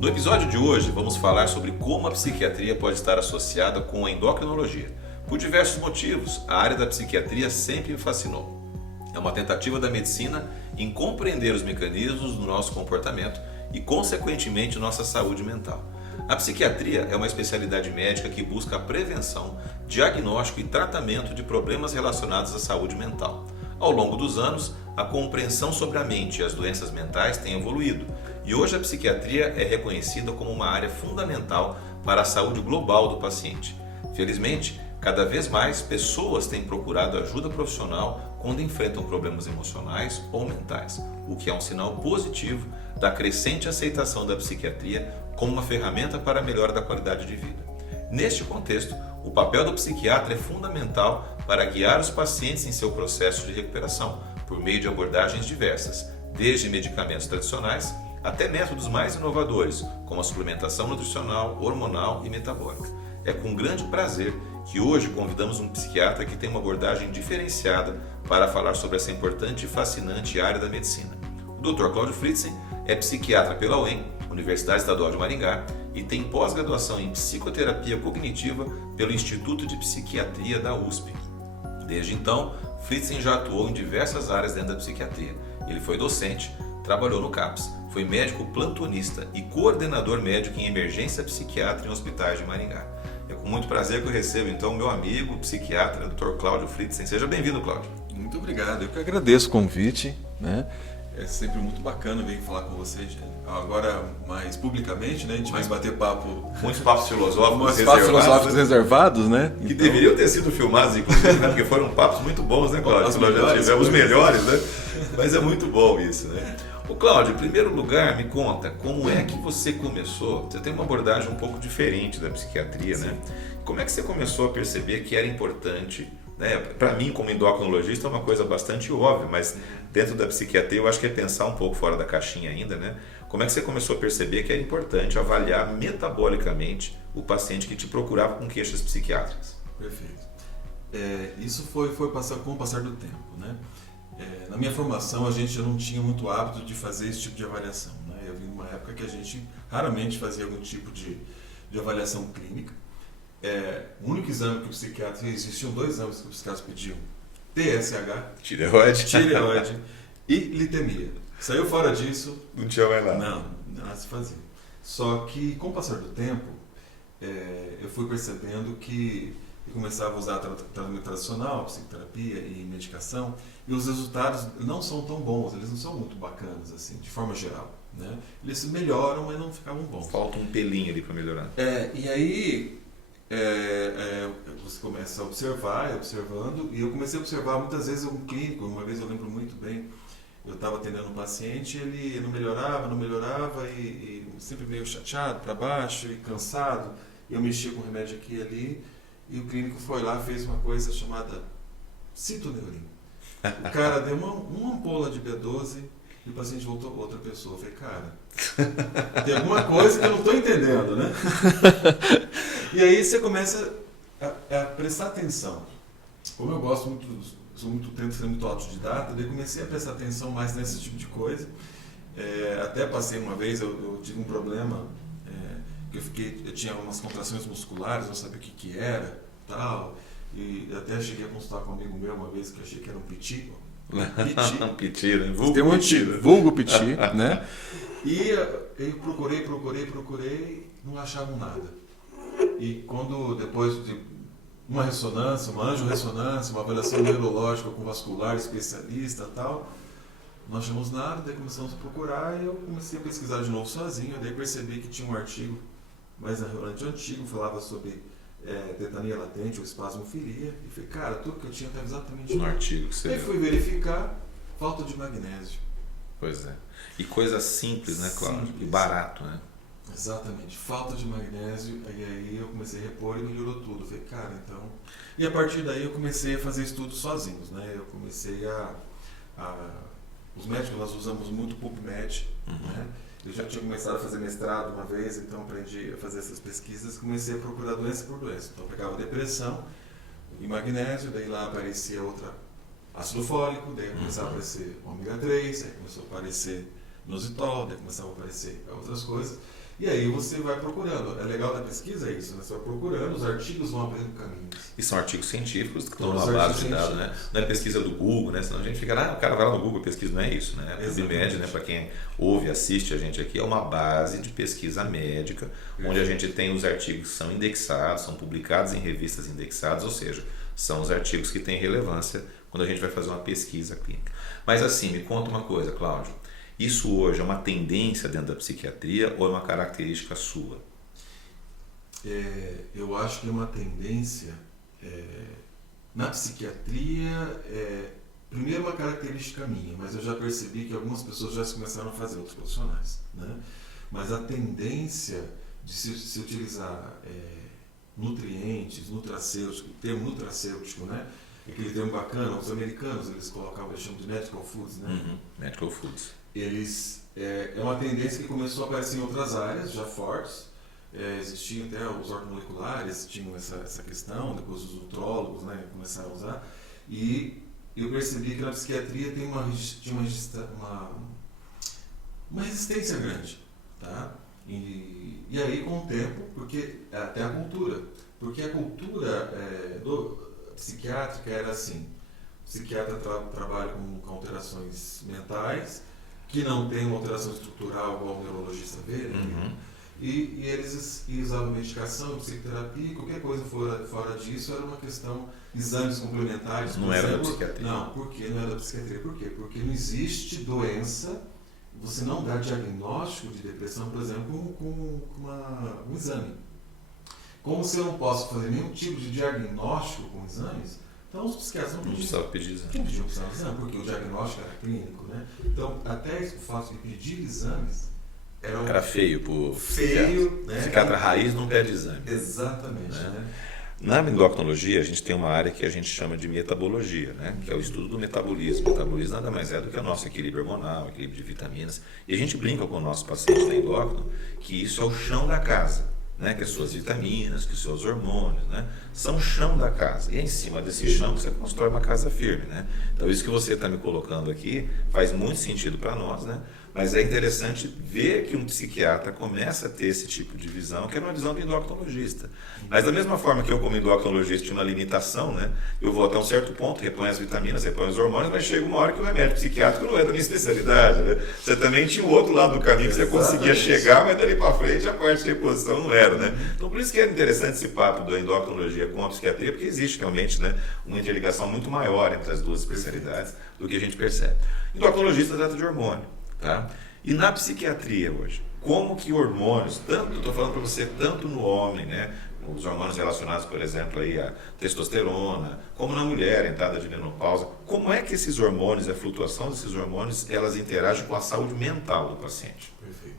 No episódio de hoje, vamos falar sobre como a psiquiatria pode estar associada com a endocrinologia. Por diversos motivos, a área da psiquiatria sempre me fascinou. É uma tentativa da medicina em compreender os mecanismos do nosso comportamento e, consequentemente, nossa saúde mental. A psiquiatria é uma especialidade médica que busca a prevenção, diagnóstico e tratamento de problemas relacionados à saúde mental. Ao longo dos anos, a compreensão sobre a mente e as doenças mentais tem evoluído, e hoje a psiquiatria é reconhecida como uma área fundamental para a saúde global do paciente. Felizmente, cada vez mais pessoas têm procurado ajuda profissional quando enfrentam problemas emocionais ou mentais, o que é um sinal positivo da crescente aceitação da psiquiatria como uma ferramenta para a melhora da qualidade de vida. Neste contexto, o papel do psiquiatra é fundamental para guiar os pacientes em seu processo de recuperação, por meio de abordagens diversas, desde medicamentos tradicionais até métodos mais inovadores, como a suplementação nutricional, hormonal e metabólica. É com grande prazer que hoje convidamos um psiquiatra que tem uma abordagem diferenciada para falar sobre essa importante e fascinante área da medicina. O Dr. Cláudio Fritzen é psiquiatra pela UEM, Universidade Estadual de Maringá, e tem pós-graduação em psicoterapia cognitiva pelo Instituto de Psiquiatria da USP. Desde então, Fritzen já atuou em diversas áreas dentro da psiquiatria. Ele foi docente, trabalhou no CAPS, foi médico plantonista e coordenador médico em emergência psiquiátrica em hospitais de Maringá. É com muito prazer que eu recebo então o meu amigo, psiquiatra, Dr. Cláudio Fritzen. Seja bem-vindo, Cláudio. Muito obrigado, eu que agradeço o convite, né? É sempre muito bacana vir falar com vocês. Agora, mais publicamente, né? A gente vai bater papo. Muitos papos filosóficos Muitos reservados. papos filosóficos reservados, né? Que deveriam ter sido filmados, inclusive, né? Porque foram papos muito bons, né, Cláudio? Nós já tivemos os melhores, né? Mas é muito bom isso, né? Ô, Cláudio, em primeiro lugar, me conta, como é que você começou? Você tem uma abordagem um pouco diferente da psiquiatria, né? Como é que você começou a perceber que era importante, né? Para mim, como endocrinologista, é uma coisa bastante óbvia, mas dentro da psiquiatria eu acho que é pensar um pouco fora da caixinha ainda, né? Como é que você começou a perceber que era importante avaliar metabolicamente o paciente que te procurava com queixas psiquiátricas? Perfeito. Isso foi com o passar do tempo, né? Na minha formação, a gente já não tinha muito hábito de fazer esse tipo de avaliação, né? Eu vim numa época que a gente raramente fazia algum tipo de avaliação clínica. O único exame que o psiquiatra fez, existiam 2 exames que os psiquiatras pediam: TSH, tireoide e litemia. Saiu fora disso, não tinha mais nada. Não, nada se fazia. Só que com o passar do tempo, eu fui percebendo que eu começava a usar tratamento tradicional, psicoterapia e medicação, e os resultados não são tão bons, eles não são muito bacanas, assim, de forma geral, né? Eles melhoram, mas não ficavam bons. Falta um pelinho ali para melhorar. E aí você começa a observando, e eu comecei a observar muitas vezes um clínico. Uma vez eu lembro muito bem, eu estava atendendo um paciente, ele não melhorava e sempre meio chateado, para baixo e cansado. Eu mexia com remédio aqui e ali, e o clínico foi lá, fez uma coisa chamada citoneurin. O cara deu uma ampola de B12 e o paciente voltou outra pessoa. Eu falei, cara, tem alguma coisa que eu não estou entendendo, né? E aí você começa a prestar atenção. Como eu gosto muito, tento ser muito autodidata, daí comecei a prestar atenção mais nesse tipo de coisa. Até passei uma vez, eu tive um problema, que eu tinha umas contrações musculares, não sabia o que era, tal. E até cheguei a consultar com um amigo meu uma vez que eu achei que era um piti. Um piti, né? Vulgo piti, né? E eu procurei, não achava nada. E quando, depois de uma ressonância, uma angiorressonância, uma avaliação neurológica com vascular, especialista e tal, não achamos nada, daí começamos a procurar e eu comecei a pesquisar de novo sozinho, daí percebi que tinha um artigo mais antigo, falava sobre tetania latente ou espasmofilia, e falei, cara, tudo que eu tinha estava exatamente no artigo que você Aí fui verificar, falta de magnésio. Pois é. E coisa simples, né, Cláudio? E barato, né? Exatamente, falta de magnésio, e aí eu comecei a repor e melhorou tudo. Eu falei, cara, então... E a partir daí eu comecei a fazer estudos sozinhos, né? Eu comecei os médicos, nós usamos muito PubMed, né? Eu já tinha começado a fazer mestrado uma vez, então aprendi a fazer essas pesquisas e comecei a procurar doença por doença. Então eu pegava depressão e magnésio, daí lá aparecia ácido fólico, daí começava a aparecer ômega 3, aí começou a aparecer inositol, daí começavam a aparecer outras coisas. E aí você vai procurando. É legal da pesquisa isso, né? Você vai procurando, os artigos vão abrindo caminhos. E são artigos científicos que estão numa base de dados, né? Não é pesquisa do Google, né? Senão a gente fica, o cara vai lá no Google pesquisa, não é isso, né? A PubMed, né? Para quem ouve, assiste a gente aqui, é uma base de pesquisa médica, onde a gente tem os artigos que são indexados, são publicados em revistas indexadas, ou seja, são os artigos que têm relevância quando a gente vai fazer uma pesquisa clínica. Mas assim, me conta uma coisa, Cláudio. Isso hoje é uma tendência dentro da psiquiatria ou é uma característica sua? Eu acho que é uma tendência na psiquiatria, primeiro uma característica minha, mas eu já percebi que algumas pessoas já começaram a fazer, outros profissionais, né? Mas a tendência de se utilizar nutrientes, nutracêutico, o termo nutracêutico, né? Aquele termo bacana, os americanos eles colocavam, eles chamam de medical foods, né? Medical foods. É uma tendência que começou a aparecer em outras áreas já fortes. Existiam até os ortomoleculares, tinham essa questão, depois os nutrólogos, né, começaram a usar. E eu percebi que na psiquiatria tinha uma resistência grande. Tá? E aí com o tempo, porque até a cultura. Porque a cultura psiquiátrica era assim. O psiquiatra trabalha com alterações mentais, que não tem uma alteração estrutural igual o neurologista vê, né? E eles usavam medicação, psicoterapia, qualquer coisa fora disso era uma questão, exames complementares. Não era da psiquiatria. Não, por que não era da psiquiatria? Por quê? Porque não existe doença, você não dá diagnóstico de depressão, por exemplo, com um exame. Como se eu não posso fazer nenhum tipo de diagnóstico com exames, então os psiquiatras não precisava pedir exame. Não pediam exame, porque o diagnóstico era clínico, né? Então, até o fato de pedir exames era feio pro feio, né? Psiquiatra raiz não pede exame. Exatamente, né? Na endocrinologia, a gente tem uma área que a gente chama de metabologia, né? Que é o estudo do metabolismo. O metabolismo nada mais é do que o nosso equilíbrio hormonal, equilíbrio de vitaminas. E a gente brinca com o nosso paciente na endócrino que isso é o chão da casa, né? Que as suas vitaminas, que os seus hormônios, né? São o chão da casa. E é em cima desse chão que você constrói uma casa firme, né? Então isso que você está me colocando aqui faz muito sentido para nós, né? Mas é interessante ver que um psiquiatra começa a ter esse tipo de visão, que é uma visão do endocrinologista. Mas da mesma forma que eu, como endocrinologista, tinha uma limitação, né? Eu vou até um certo ponto, reponho as vitaminas, reponho os hormônios, mas chega uma hora que o remédio psiquiátrico não é da minha especialidade, né? Você também tinha o outro lado do caminho que você conseguia chegar, mas dali para frente a parte de reposição não era, né? Então por isso que é interessante esse papo da endocrinologia com a psiquiatria, porque existe realmente, né, uma interligação muito maior entre as duas especialidades do que a gente percebe. Endocrinologista trata de hormônio. Tá? E na psiquiatria hoje, como que hormônios, estou falando para você, tanto no homem, né, os hormônios relacionados, por exemplo, aí a testosterona, como na mulher, a entrada de menopausa, como é que esses hormônios, a flutuação desses hormônios, elas interagem com a saúde mental do paciente? Perfeito.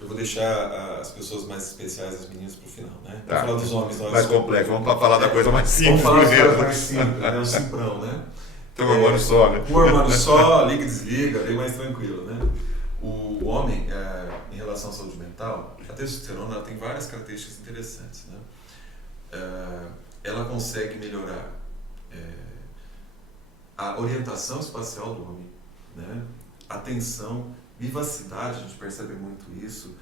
Eu vou deixar as pessoas mais especiais, as meninas, para o final, né? Tá. Falar dos homens, mais complexo, vamos falar da coisa mais simples. Vamos falar da primeiro. coisa mais simples, né? O simprão, né? Tem um hormônio só, né? Um hormônio só, liga e desliga, bem mais tranquilo, né? O homem, em relação à saúde mental, a testosterona ela tem várias características interessantes, né? Ela consegue melhorar a orientação espacial do homem, né? Atenção, vivacidade, a gente percebe muito isso.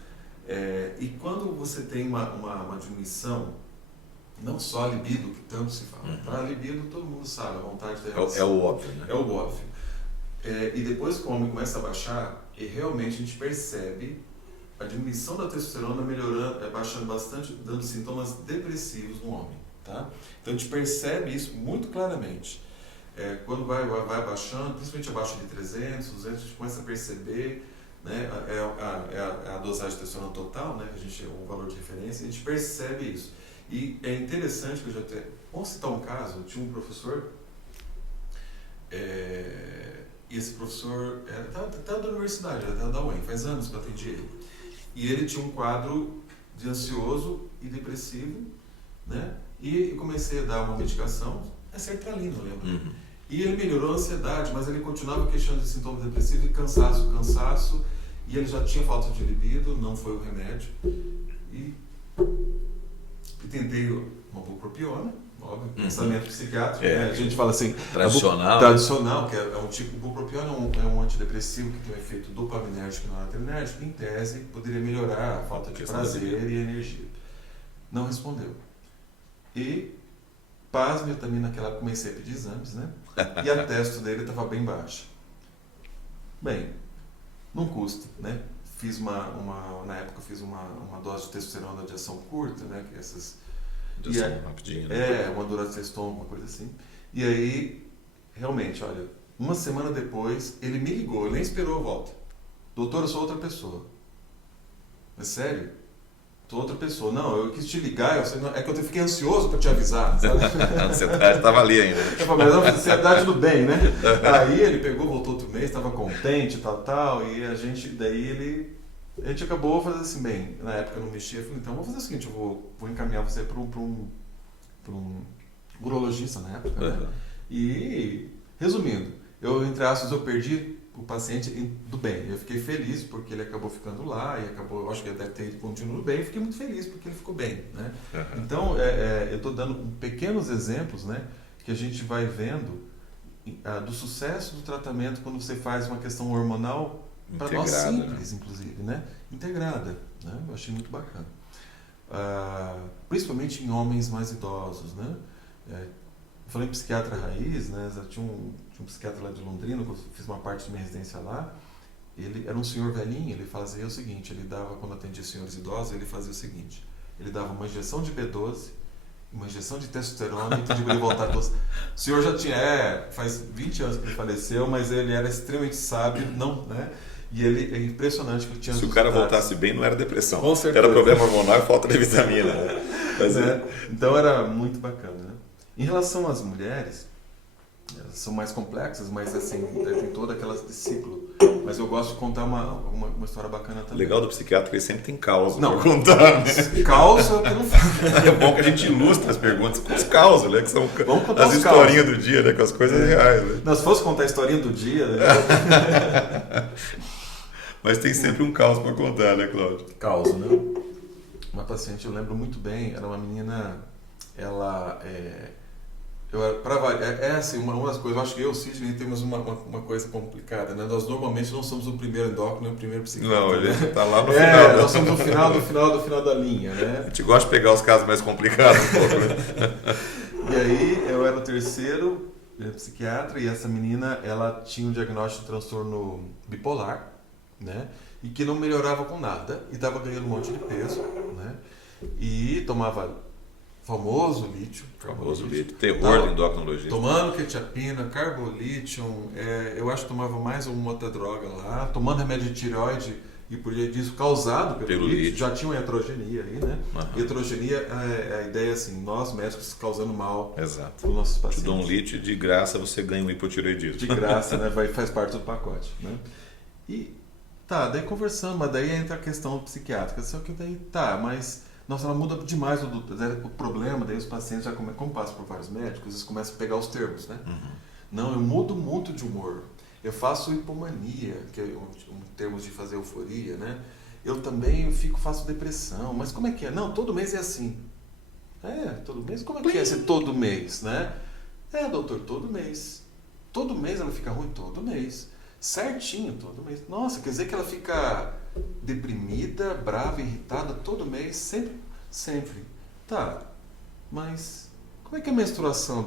E quando você tem uma diminuição, não só a libido, que tanto se fala. Tá? A libido todo mundo sabe, a vontade de relação. É o óbvio, né? É o óbvio. E depois que o homem começa a baixar, e realmente a gente percebe a diminuição da testosterona melhorando, baixando bastante, dando sintomas depressivos no homem. Tá? Então a gente percebe isso muito claramente. Quando vai baixando, principalmente abaixo de 300, 200, a gente começa a perceber, né, a dosagem de testosterona total, né, que a gente é o valor de referência, e a gente percebe isso. E é interessante que eu já até... Vamos citar um caso, eu tinha um professor, e esse professor estava da universidade, estava da UEM, faz anos que eu atendi ele. E ele tinha um quadro de ansioso e depressivo, né? E comecei a dar uma medicação, sertralina, lembra? E ele melhorou a ansiedade, mas ele continuava queixando de sintomas depressivos e cansaço, e ele já tinha falta de libido, não foi o remédio. E tentei uma bupropiona, óbvio, pensamento psiquiátrico, É. né? A gente fala assim, Tradicional. tradicional, que é um tipo, o bupropiona é um antidepressivo que tem um efeito dopaminérgico e noradrenérgico, em tese poderia melhorar a falta de Questão da prazer e energia. Não respondeu. E, pasme, eu também naquela época comecei a pedir exames, né? E a testo dele estava bem baixa. Bem, não custa, né? Fiz na época eu fiz uma dose de testosterona de ação curta, né? Que essas De ação rapidinho, né? uma durateston, uma coisa assim. E aí, realmente, olha, uma semana depois, ele me ligou, ele nem esperou a volta. Doutor, eu sou outra pessoa. É sério? Sou outra pessoa. Não, eu quis te ligar, é que eu fiquei ansioso para te avisar, sabe? A ansiedade estava ali ainda. Eu falei, mas a ansiedade do bem, né? Aí ele pegou, voltou outro mês, estava contente, tal, e a gente acabou fazendo assim, bem, na época eu não mexia, eu falei, então vou fazer o seguinte, eu vou encaminhar você para um urologista na época, né? E, resumindo, entre aspas, eu perdi o paciente do bem. Eu fiquei feliz porque ele acabou ficando lá e eu acho que ele deve ter continuado bem, e fiquei muito feliz porque ele ficou bem, né? Então, eu estou dando pequenos exemplos, né, que a gente vai vendo do sucesso do tratamento quando você faz uma questão hormonal para nós simples, né? Inclusive, né? Integrada, né? Eu achei muito bacana. Principalmente em homens mais idosos, né? Eu falei em psiquiatra raiz, né? Tinha um psiquiatra lá de Londrina, que eu fiz uma parte de minha residência lá. Ele era um senhor velhinho, ele fazia o seguinte, quando atendia senhores idosos, ele fazia o seguinte, ele dava uma injeção de B12, uma injeção de testosterona e pedia para ele voltar doce. O senhor já tinha, faz 20 anos que ele faleceu, mas ele era extremamente sábio, não, né? E ele é impressionante que tinha. Se o cara voltasse bem, não era depressão. Com certeza. Era problema hormonal e falta de vitamina. Né? Mas, Então era muito bacana. Né? Em relação às mulheres, elas são mais complexas, mas assim, tem toda aquela ciclo. Mas eu gosto de contar uma história bacana também. O legal do psiquiatra é que ele sempre tem causa para contar. Né? Causa é o que não faz. É bom que a gente ilustra as perguntas com os causos, né? Que são as historinhas do dia, né? Com as coisas reais. Né? Não, se fosse contar a historinha do dia... Né? Mas tem sempre um caos para contar, né, Cláudio? Caos, né? Uma paciente, eu lembro muito bem, era uma menina, ela... assim, uma das coisas, eu acho que eu e o Sidney temos uma coisa complicada, né? Nós normalmente não somos o primeiro endócrino nem o primeiro psiquiatra. Não, ele está lá no final. Nós somos no final da linha, né? A gente gosta de pegar os casos mais complicados um pouco, né? E aí, eu era o terceiro psiquiatra e essa menina, ela tinha um diagnóstico de transtorno bipolar, né? E que não melhorava com nada e estava ganhando um monte de peso, né? E tomava famoso lítio. Terror da endocrinologia. Tomando quetiapina, carbolítio, eu acho que tomava mais uma outra droga lá, tomando remédio de tireoide e por disso causado pelo lítio. Já tinha uma heterogenia aí, né? Uhum. Heterogenia, a ideia é assim, nós médicos causando mal para os nossos pacientes. Te dou um lítio de graça, você ganha um hipotireoidismo. De graça, né? Faz parte do pacote, né? E daí conversando, mas daí entra a questão psiquiátrica. Só que daí mas nossa, ela muda demais o problema, daí os pacientes já como passam por vários médicos, eles começam a pegar os termos, né? Uhum. Não, eu mudo muito de humor. Eu faço hipomania, que é um termo de fazer euforia, né? Eu também faço depressão, mas como é que é? Não, todo mês é assim. Todo mês? Como é que é ser todo mês, né? Doutor, todo mês. Todo mês ela fica ruim? Todo mês. Certinho, todo mês. Nossa, quer dizer que ela fica deprimida, brava, irritada todo mês, sempre. Tá, mas como é que é a menstruação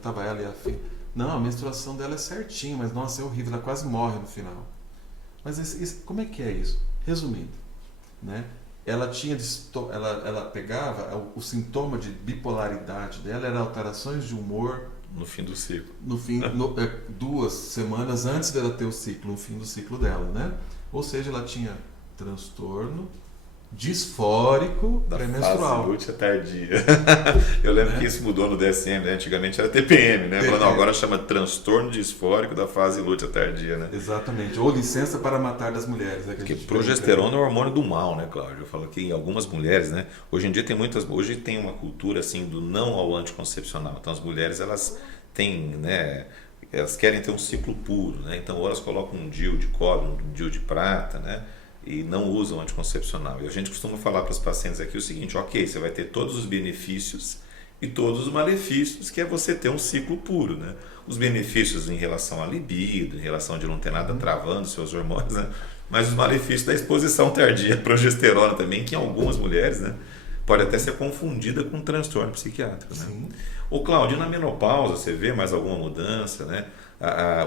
tava ela e a filha? Não, a menstruação dela é certinho, mas nossa, é horrível, ela quase morre no final. Mas como é que é isso? Resumindo, né? Ela pegava o sintoma de bipolaridade dela, era alterações de humor no fim do ciclo. 2 semanas antes dela ter o ciclo, no fim do ciclo dela, né? Ou seja, ela tinha transtorno disfórico pré-menstrual. Fase lútea tardia. Eu lembro que isso mudou no DSM, né? Antigamente era TPM, né? Não, agora chama transtorno disfórico da fase lútea tardia, né? Exatamente. Ou licença para matar das mulheres. Porque progesterona é o hormônio do mal, né, Cláudio? Eu falo que em algumas mulheres, né? Hoje em dia hoje tem uma cultura assim do não ao anticoncepcional. Então as mulheres elas têm, né? Elas querem ter um ciclo puro, né? Então ou elas colocam um DIU de cobre, um DIU de prata, né? E não usam anticoncepcional. E a gente costuma falar para os pacientes aqui o seguinte, ok, você vai ter todos os benefícios e todos os malefícios, que é você ter um ciclo puro, né? Os benefícios em relação à libido, em relação de não ter nada travando seus hormônios, né? Mas os malefícios da exposição tardia à progesterona também, que em algumas mulheres, né, pode até ser confundida com um transtorno psiquiátrico, né? Sim. Ô Cláudio, na menopausa você vê mais alguma mudança, né?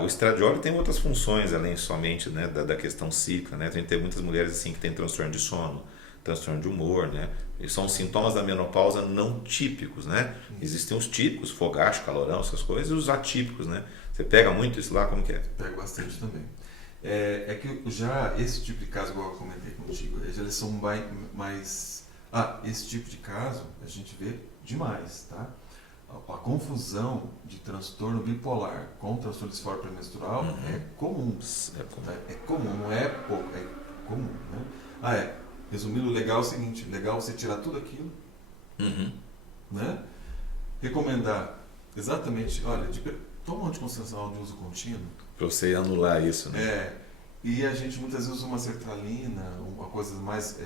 O estradiol tem outras funções além somente, né, da questão cíclica, né? A gente tem muitas mulheres assim que têm transtorno de sono, transtorno de humor, né? E são sintomas da menopausa não típicos, né? Existem os típicos, fogacho, calorão, essas coisas, e os atípicos, né? Você pega muito isso lá, como que é? Pego bastante também. É que já esse tipo de caso, igual eu comentei contigo, eles são mais... esse tipo de caso a gente vê demais, tá? A confusão de transtorno bipolar com transtorno disfórico pré-menstrual é comum. É comum, não é pouco, é comum, né? Resumindo, o legal é o seguinte, legal você tirar tudo aquilo, né? Recomendar exatamente, olha, toma um anticoncepcional de uso contínuo. Para você anular isso, né? E a gente muitas vezes usa uma sertralina, uma coisa mais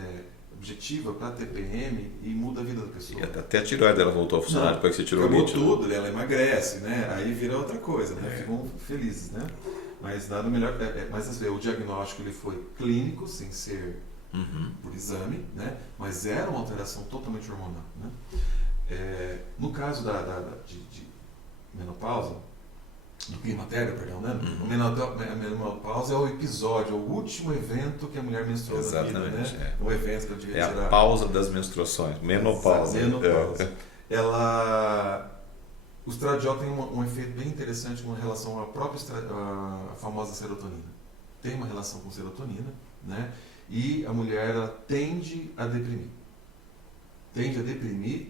objetiva para TPM e muda a vida da pessoa. E até a tireoide dela voltou a funcionar depois que você tirou o acabou líquido. tudo, ela emagrece, né? Aí vira outra coisa, né? Ficam felizes, né? Mas nada melhor. Mas assim, o diagnóstico ele foi clínico, sem ser por exame, né? Mas era uma alteração totalmente hormonal, né? No caso de menopausa, do climatério, perdão, né? A menopausa é o episódio, é o último evento que a mulher menstrua na vida, né? Um evento que eu devia tirar. É a pausa das menstruações, menopausa. O estradiol tem um efeito bem interessante com relação à própria a famosa serotonina. Tem uma relação com serotonina, né? E a mulher ela tende a deprimir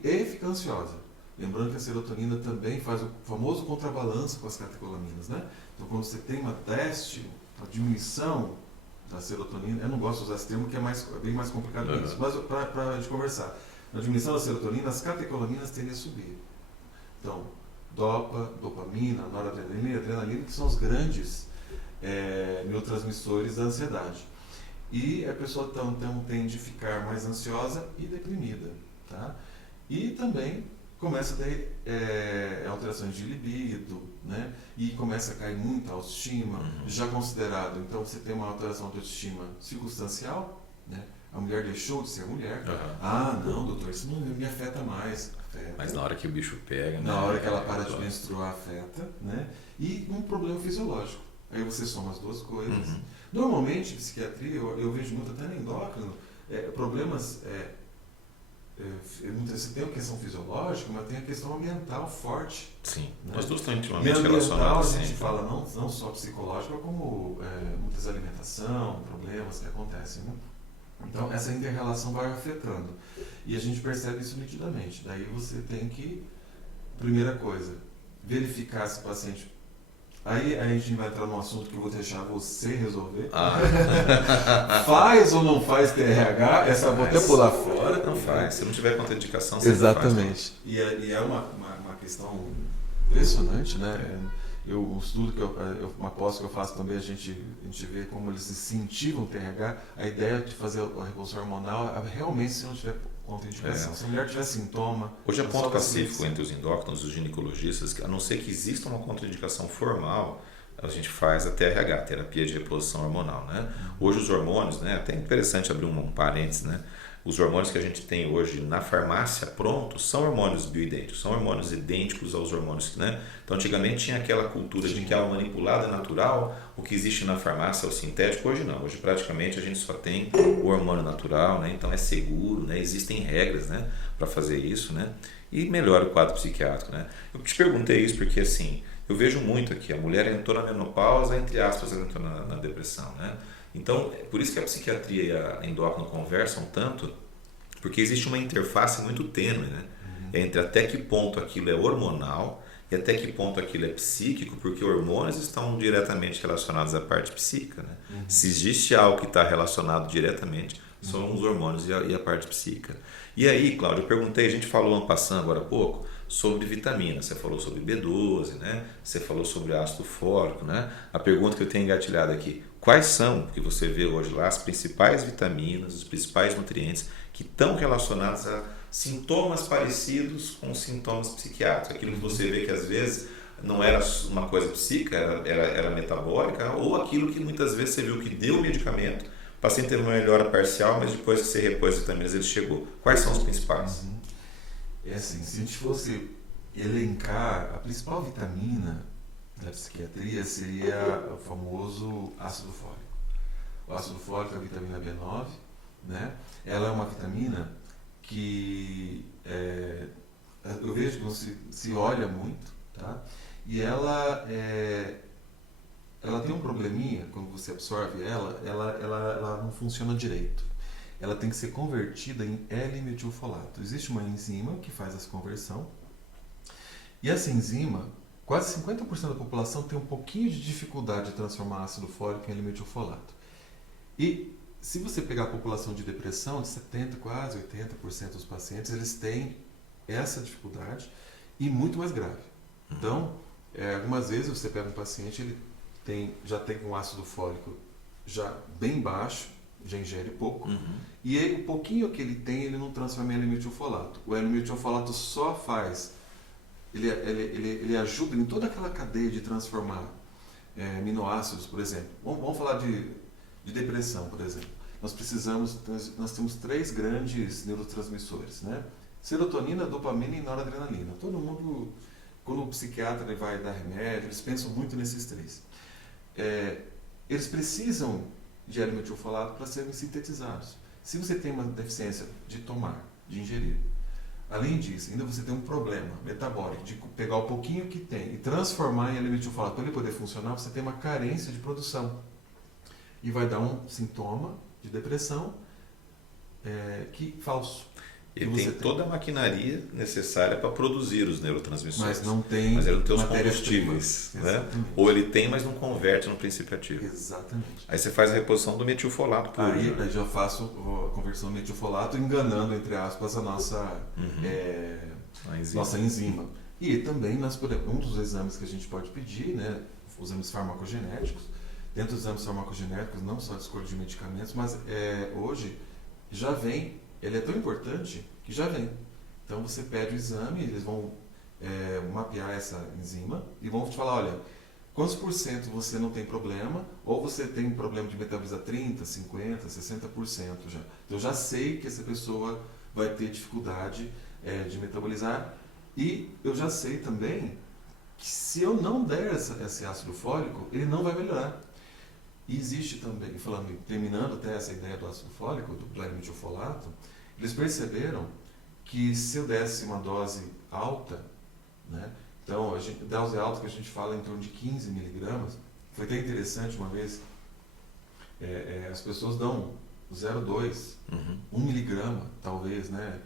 e fica ansiosa. Lembrando que a serotonina também faz o famoso contrabalanço com as catecolaminas, né? Então, quando você tem uma diminuição da serotonina, eu não gosto de usar esse termo que é bem mais complicado que isso, mas para a gente conversar. Na diminuição da serotonina, as catecolaminas tendem a subir. Então, dopamina, noradrenalina e adrenalina, que são os grandes neurotransmissores da ansiedade. E a pessoa então tende a ficar mais ansiosa e deprimida, tá? E também começa a ter alterações de libido, né? E começa a cair muita autoestima, já considerado. Então você tem uma alteração de autoestima circunstancial, né? A mulher deixou de ser mulher. Não, doutor, isso não me afeta mais. Afeta. Mas na hora que o bicho pega, na hora que ela para de menstruar, afeta, né? E um problema fisiológico. Aí você soma as duas coisas. Normalmente, em psiquiatria, eu vejo muito até no endócrino, problemas. Você tem a questão fisiológica, mas tem a questão ambiental forte. Sim, né? As duas estão intimamente e ambiental, relacionadas. A gente fala não só psicológica, como muitas alimentação, problemas que acontecem. Né? Então, essa inter-relação vai afetando. E a gente percebe isso nitidamente. Daí você tem que, primeira coisa, verificar se o paciente... Aí a gente vai entrar num assunto que eu vou deixar você resolver. Faz ou não faz TRH? Essa eu vou até pular fora. Não faz. Se não tiver contraindicação, você exatamente. Não faz. E é uma questão impressionante, né? Um estudo uma pós que eu faço também, a gente vê como eles incentivam o TRH. A ideia de fazer a revolução hormonal é realmente se não tiver contraindicação. Se a mulher tiver sintoma... Hoje é ponto pacífico entre os endócrinos e os ginecologistas, que a não ser que exista uma contraindicação formal, a gente faz a TRH, terapia de reposição hormonal, né? Hoje os hormônios, né? Até interessante abrir um parênteses, né? Os hormônios que a gente tem hoje na farmácia prontos são hormônios bioidênticos, são hormônios idênticos aos hormônios, né? Então antigamente tinha aquela cultura de que a manipulada é natural, o que existe na farmácia é o sintético, hoje não. Hoje praticamente a gente só tem o hormônio natural, né? Então é seguro, né? Existem regras, né? Para fazer isso, né? E melhora o quadro psiquiátrico, né? Eu te perguntei isso porque assim, eu vejo muito aqui, a mulher entrou na menopausa, entre aspas, ela entrou na depressão, né? Então, por isso que a psiquiatria e a endócrino conversam tanto, porque existe uma interface muito tênue, né? Entre até que ponto aquilo é hormonal e até que ponto aquilo é psíquico, porque hormônios estão diretamente relacionados à parte psíquica, né? Se existe algo que está relacionado diretamente, são os hormônios e a parte psíquica. E aí, Cláudio, eu perguntei, a gente falou passando agora há pouco, sobre vitaminas, você falou sobre B12, né? Você falou sobre ácido fólico, né? A pergunta que eu tenho engatilhada aqui, quais são, que você vê hoje lá, as principais vitaminas, os principais nutrientes que estão relacionados sintomas parecidos com sintomas psiquiátricos. Aquilo que você vê que às vezes não era uma coisa psíquica, era metabólica, ou aquilo que muitas vezes você viu que deu o medicamento, o paciente teve uma melhora parcial, mas depois que você repôs as vitaminas ele chegou. Quais são os principais? É assim, se a gente fosse elencar, a principal vitamina da psiquiatria seria o famoso ácido fólico. O ácido fólico é a vitamina B9, né? Ela é uma vitamina que eu vejo que não se olha muito, tá? E ela tem um probleminha, quando você absorve ela não funciona direito. Ela tem que ser convertida em L-metilfolato. Existe uma enzima que faz essa conversão. E essa enzima, quase 50% da população tem um pouquinho de dificuldade de transformar ácido fólico em L-metilfolato. E se você pegar a população de depressão, de 70%, quase 80% dos pacientes, eles têm essa dificuldade e muito mais grave. Então, algumas vezes você pega um paciente, ele já tem um ácido fólico já bem baixo, já ingere pouco, e aí, o pouquinho que ele tem, ele não transforma em L-metilfolato. O L-metilfolato só faz, ele ajuda em toda aquela cadeia de transformar aminoácidos, por exemplo. Vamos falar de depressão, por exemplo. Nós temos 3 grandes neurotransmissores, né? Serotonina, dopamina e noradrenalina. Todo mundo, quando o psiquiatra vai dar remédio, eles pensam muito nesses 3. Eles precisam de L-metilfolato para serem sintetizados. Se você tem uma deficiência de tomar, de ingerir, além disso, ainda você tem um problema metabólico, de pegar o pouquinho que tem e transformar em L-metilfolato para ele poder funcionar, você tem uma carência de produção. E vai dar um sintoma de depressão falso. Ele tem toda a maquinaria necessária para produzir os neurotransmissores. Mas não tem, mas ele não tem os combustíveis. Né? Ou ele tem, mas não converte no princípio ativo. Exatamente. Aí você faz a reposição do metilfolato puro. Aí eu já faço a conversão do metilfolato, enganando, entre aspas, a nossa enzima. E também um dos exames que a gente pode pedir, né, os exames farmacogenéticos. Dentro dos exames farmacogenéticos, não só de escolha de medicamentos, mas hoje já vem. Ele é tão importante que já vem. Então você pede o exame, eles vão mapear essa enzima e vão te falar, olha, quantos por cento você não tem problema, ou você tem problema de metabolizar 30%, 50%, 60% já. Então eu já sei que essa pessoa vai ter dificuldade de metabolizar, e eu já sei também que se eu não der esse ácido fólico, ele não vai melhorar. E existe também, terminando até essa ideia do ácido fólico, do L-metilfolato, eles perceberam que se eu desse uma dose alta, né, então a dose alta que a gente fala em torno de 15 miligramas, foi até interessante uma vez, as pessoas dão 0,2, 1 miligrama talvez, né,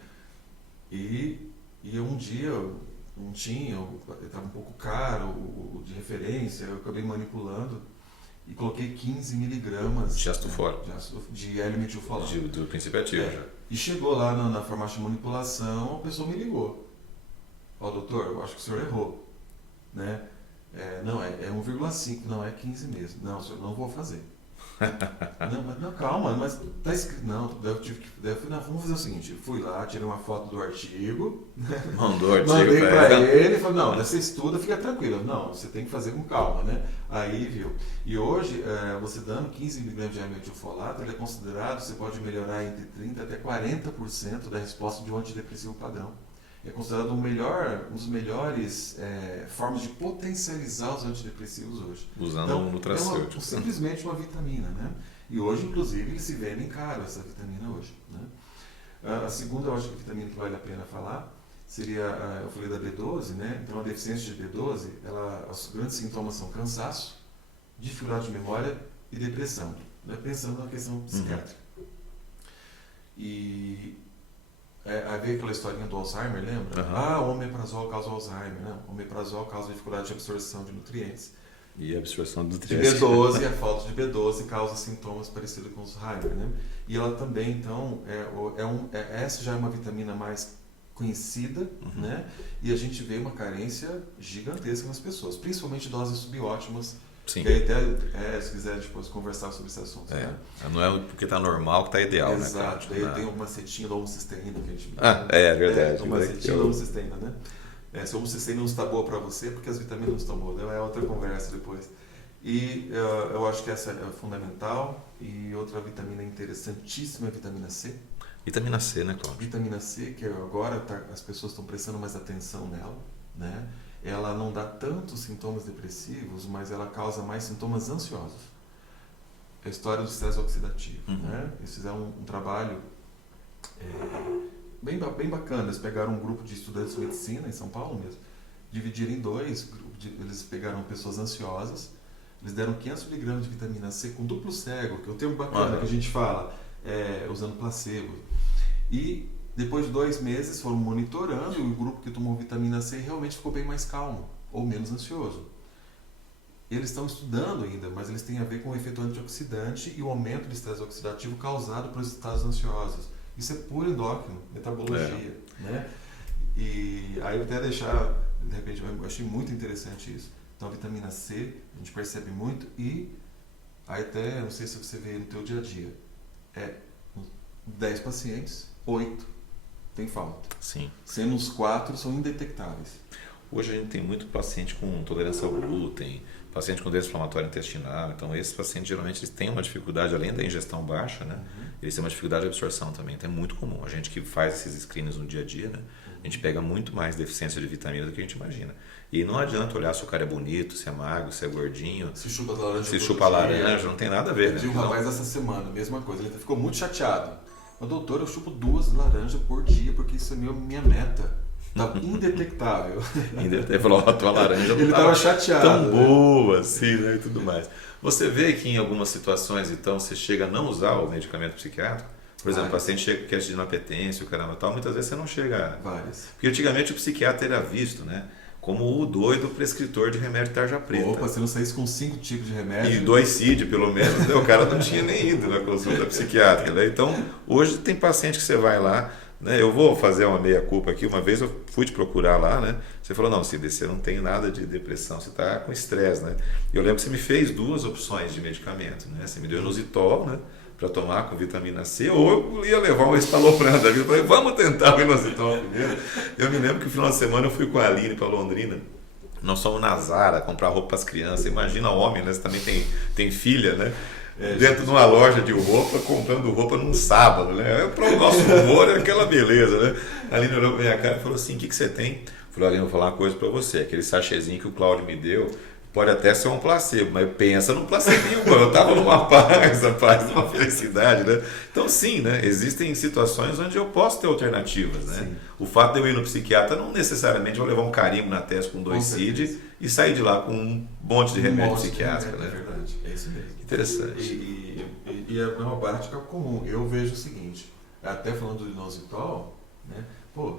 e um dia eu não tinha, estava um pouco caro o de referência, eu acabei manipulando, e coloquei 15 miligramas de ácido fólico, de L-metilfolato. Do princípio ativo já. E chegou lá na farmácia de manipulação, a pessoa me ligou. Doutor, eu acho que o senhor errou. Né? Não, é 1,5, não, é 15 mesmo. Não, senhor, não vou fazer. não, calma, mas tá escrito. Não, vamos fazer o seguinte, fui lá, tirei uma foto do artigo, mandou o artigo mandei para ele e falou, não, você estuda, fica tranquilo. Não, você tem que fazer com calma, né? Aí viu. E hoje, você dando 15 mg de L-metilfolato, ele é considerado, você pode melhorar entre 30% até 40% da resposta de um antidepressivo padrão. É considerado um dos melhores formas de potencializar os antidepressivos hoje. Usando um nutracêutico. Simplesmente uma vitamina, né? E hoje, inclusive, eles se vendem caro essa vitamina hoje. Né? A segunda, eu acho que a vitamina que vale a pena falar seria, eu falei da B12, né? Então a deficiência de B12, os grandes sintomas são cansaço, dificuldade de memória e depressão, né? Pensando na questão psiquiátrica. E aí veio aquela historinha do Alzheimer, lembra? O omeprazol causa Alzheimer, né? O omeprazol causa dificuldade de absorção de nutrientes. E a absorção de nutrientes. De B12, a falta de B12 causa sintomas parecidos com os Alzheimer, né? E ela também, então, essa já é uma vitamina mais conhecida, né? E a gente vê uma carência gigantesca nas pessoas, principalmente doses subótimas Sim. E aí até, se quiser depois conversar sobre esse assunto. Né? Não é porque está normal que está ideal, Exato. né? Daí tem uma cetinha da homocisteína que a gente... É verdade. Uma cetinha da homocisteína, né? Se a homocisteína não está boa para você, porque as vitaminas não estão boas. É outra conversa depois. E eu acho que essa é fundamental. E outra vitamina interessantíssima é a vitamina C. Vitamina C, né, Cláudio? Vitamina C, que agora as pessoas estão prestando mais atenção nela, né? Ela não dá tantos sintomas depressivos, mas ela causa mais sintomas ansiosos. É a história do estresse oxidativo, né? Eles fizeram um trabalho bem bacana. Eles pegaram um grupo de estudantes de medicina, em São Paulo mesmo, dividiram em dois grupos. Eles pegaram pessoas ansiosas, eles deram 500 mg de vitamina C com duplo cego, que é um termo bacana que a gente fala, usando placebo. E depois de 2 meses foram monitorando e o grupo que tomou vitamina C realmente ficou bem mais calmo ou menos ansioso. Eles estão estudando ainda, mas eles têm a ver com o efeito antioxidante e o aumento do estresse oxidativo causado pelos estados ansiosos. Isso é puro endócrino, metabologia, né? E aí eu até deixar, de repente, eu achei muito interessante isso. Então a vitamina C, a gente percebe muito e aí até, não sei se você vê no teu dia a dia, 10 pacientes, 8 tem falta. Sim. Sendo os 4 são indetectáveis. Hoje a gente tem muito paciente com intolerância ao glúten, paciente com doença inflamatória intestinal. Então esses pacientes geralmente eles têm uma dificuldade, além da ingestão baixa, né? Eles têm uma dificuldade de absorção também. Então é muito comum. A gente que faz esses screenings no dia a dia, né? A gente pega muito mais deficiência de vitamina do que a gente imagina. E não adianta olhar se o cara é bonito, se é magro, se é gordinho. Se chupa laranja. Se chupa laranja, não tem nada a ver, né? Eu vi um rapaz essa semana, mesma coisa. Ele ficou muito chateado. Mas, doutor, eu chupo 2 laranjas por dia porque isso é minha meta. Tá indetectável. Ele falou, a tua laranja ele estava chateado. Tão boa assim, né? E tudo mais. Você vê que em algumas situações, então, você chega a não usar o medicamento psiquiátrico? Por exemplo, o paciente chega com queixa de inapetência, o caramba tal, muitas vezes você não chega... Várias. Porque antigamente o psiquiatra era visto, né? Como o doido prescritor de remédio tarja preta. Opa, se não saísse com 5 tipos de remédio... E 2 CID, pelo menos, né? O cara não tinha nem ido na consulta psiquiátrica. Né? Então, hoje tem paciente que você vai lá, né? Eu vou fazer uma meia-culpa aqui. Uma vez eu fui te procurar lá, né? Você falou, não, Cid, você não tem nada de depressão, você está com estresse, né? E eu lembro que você me fez 2 opções de medicamento, né? Você me deu inositol, né? Para tomar com vitamina C, ou eu ia levar um estalopram da vida. Eu falei, vamos tentar o inositol primeiro. Eu me lembro que no final de semana eu fui com a Aline para Londrina. Nós fomos na Zara comprar roupa para as crianças. Imagina homem, né? Você também tem filha, né? Dentro de uma loja de roupa, comprando roupa num sábado, né? Para o nosso humor é aquela beleza, né? A Aline olhou para minha cara e falou assim, o que você tem? Eu falei, Aline, vou falar uma coisa para você. Aquele sachêzinho que o Cláudio me deu, pode até ser um placebo, mas pensa num placebinho, mano. Eu estava numa paz, numa felicidade, né? Então, sim, né? Existem situações onde eu posso ter alternativas, né? Sim. O fato de eu ir no psiquiatra não necessariamente vou levar um carimbo na testa com 2 CID e sair de lá com um monte de remédio psiquiátrico, né? É verdade, é isso mesmo. Interessante. E é uma prática comum. Eu vejo o seguinte, até falando do inositol, né? Pô,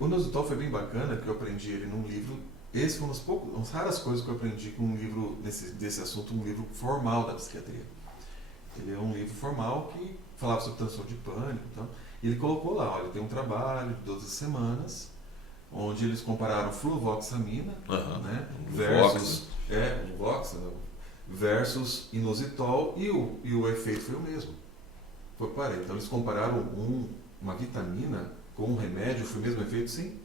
o inositol foi bem bacana, porque eu aprendi ele num livro. Esse foi umas raras coisas que eu aprendi com um livro desse assunto, um livro formal da psiquiatria. Ele é um livro formal que falava sobre transtorno de pânico e tal. E ele colocou lá, olha, tem um trabalho de 12 semanas, onde eles compararam fluvoxamina, né, versus inositol, e o efeito foi o mesmo. Então eles compararam uma vitamina com um remédio, foi o mesmo efeito? Sim.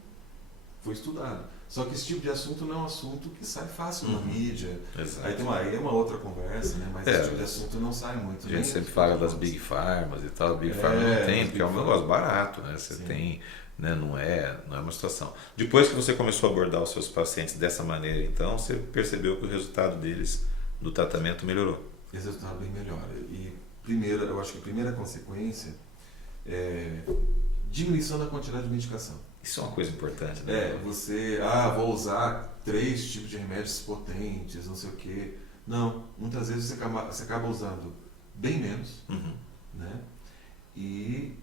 Foi estudado. Só que esse tipo de assunto não é um assunto que sai fácil na mídia. Exato. Aí é uma outra conversa, né? Mas esse tipo de assunto não sai muito. A gente sempre fala das Big Pharmas e tal. Big Pharma não tem, porque é um negócio barato, né? Você tem, né? Não é uma situação. Depois que você começou a abordar os seus pacientes dessa maneira, então, você percebeu que o resultado deles, do tratamento, melhorou. Esse resultado bem melhora. E eu acho que a primeira consequência é diminuição da quantidade de medicação. Isso é uma coisa importante, né? Vou usar 3 tipos de remédios potentes, não sei o quê. Não, muitas vezes você acaba usando bem menos, né? E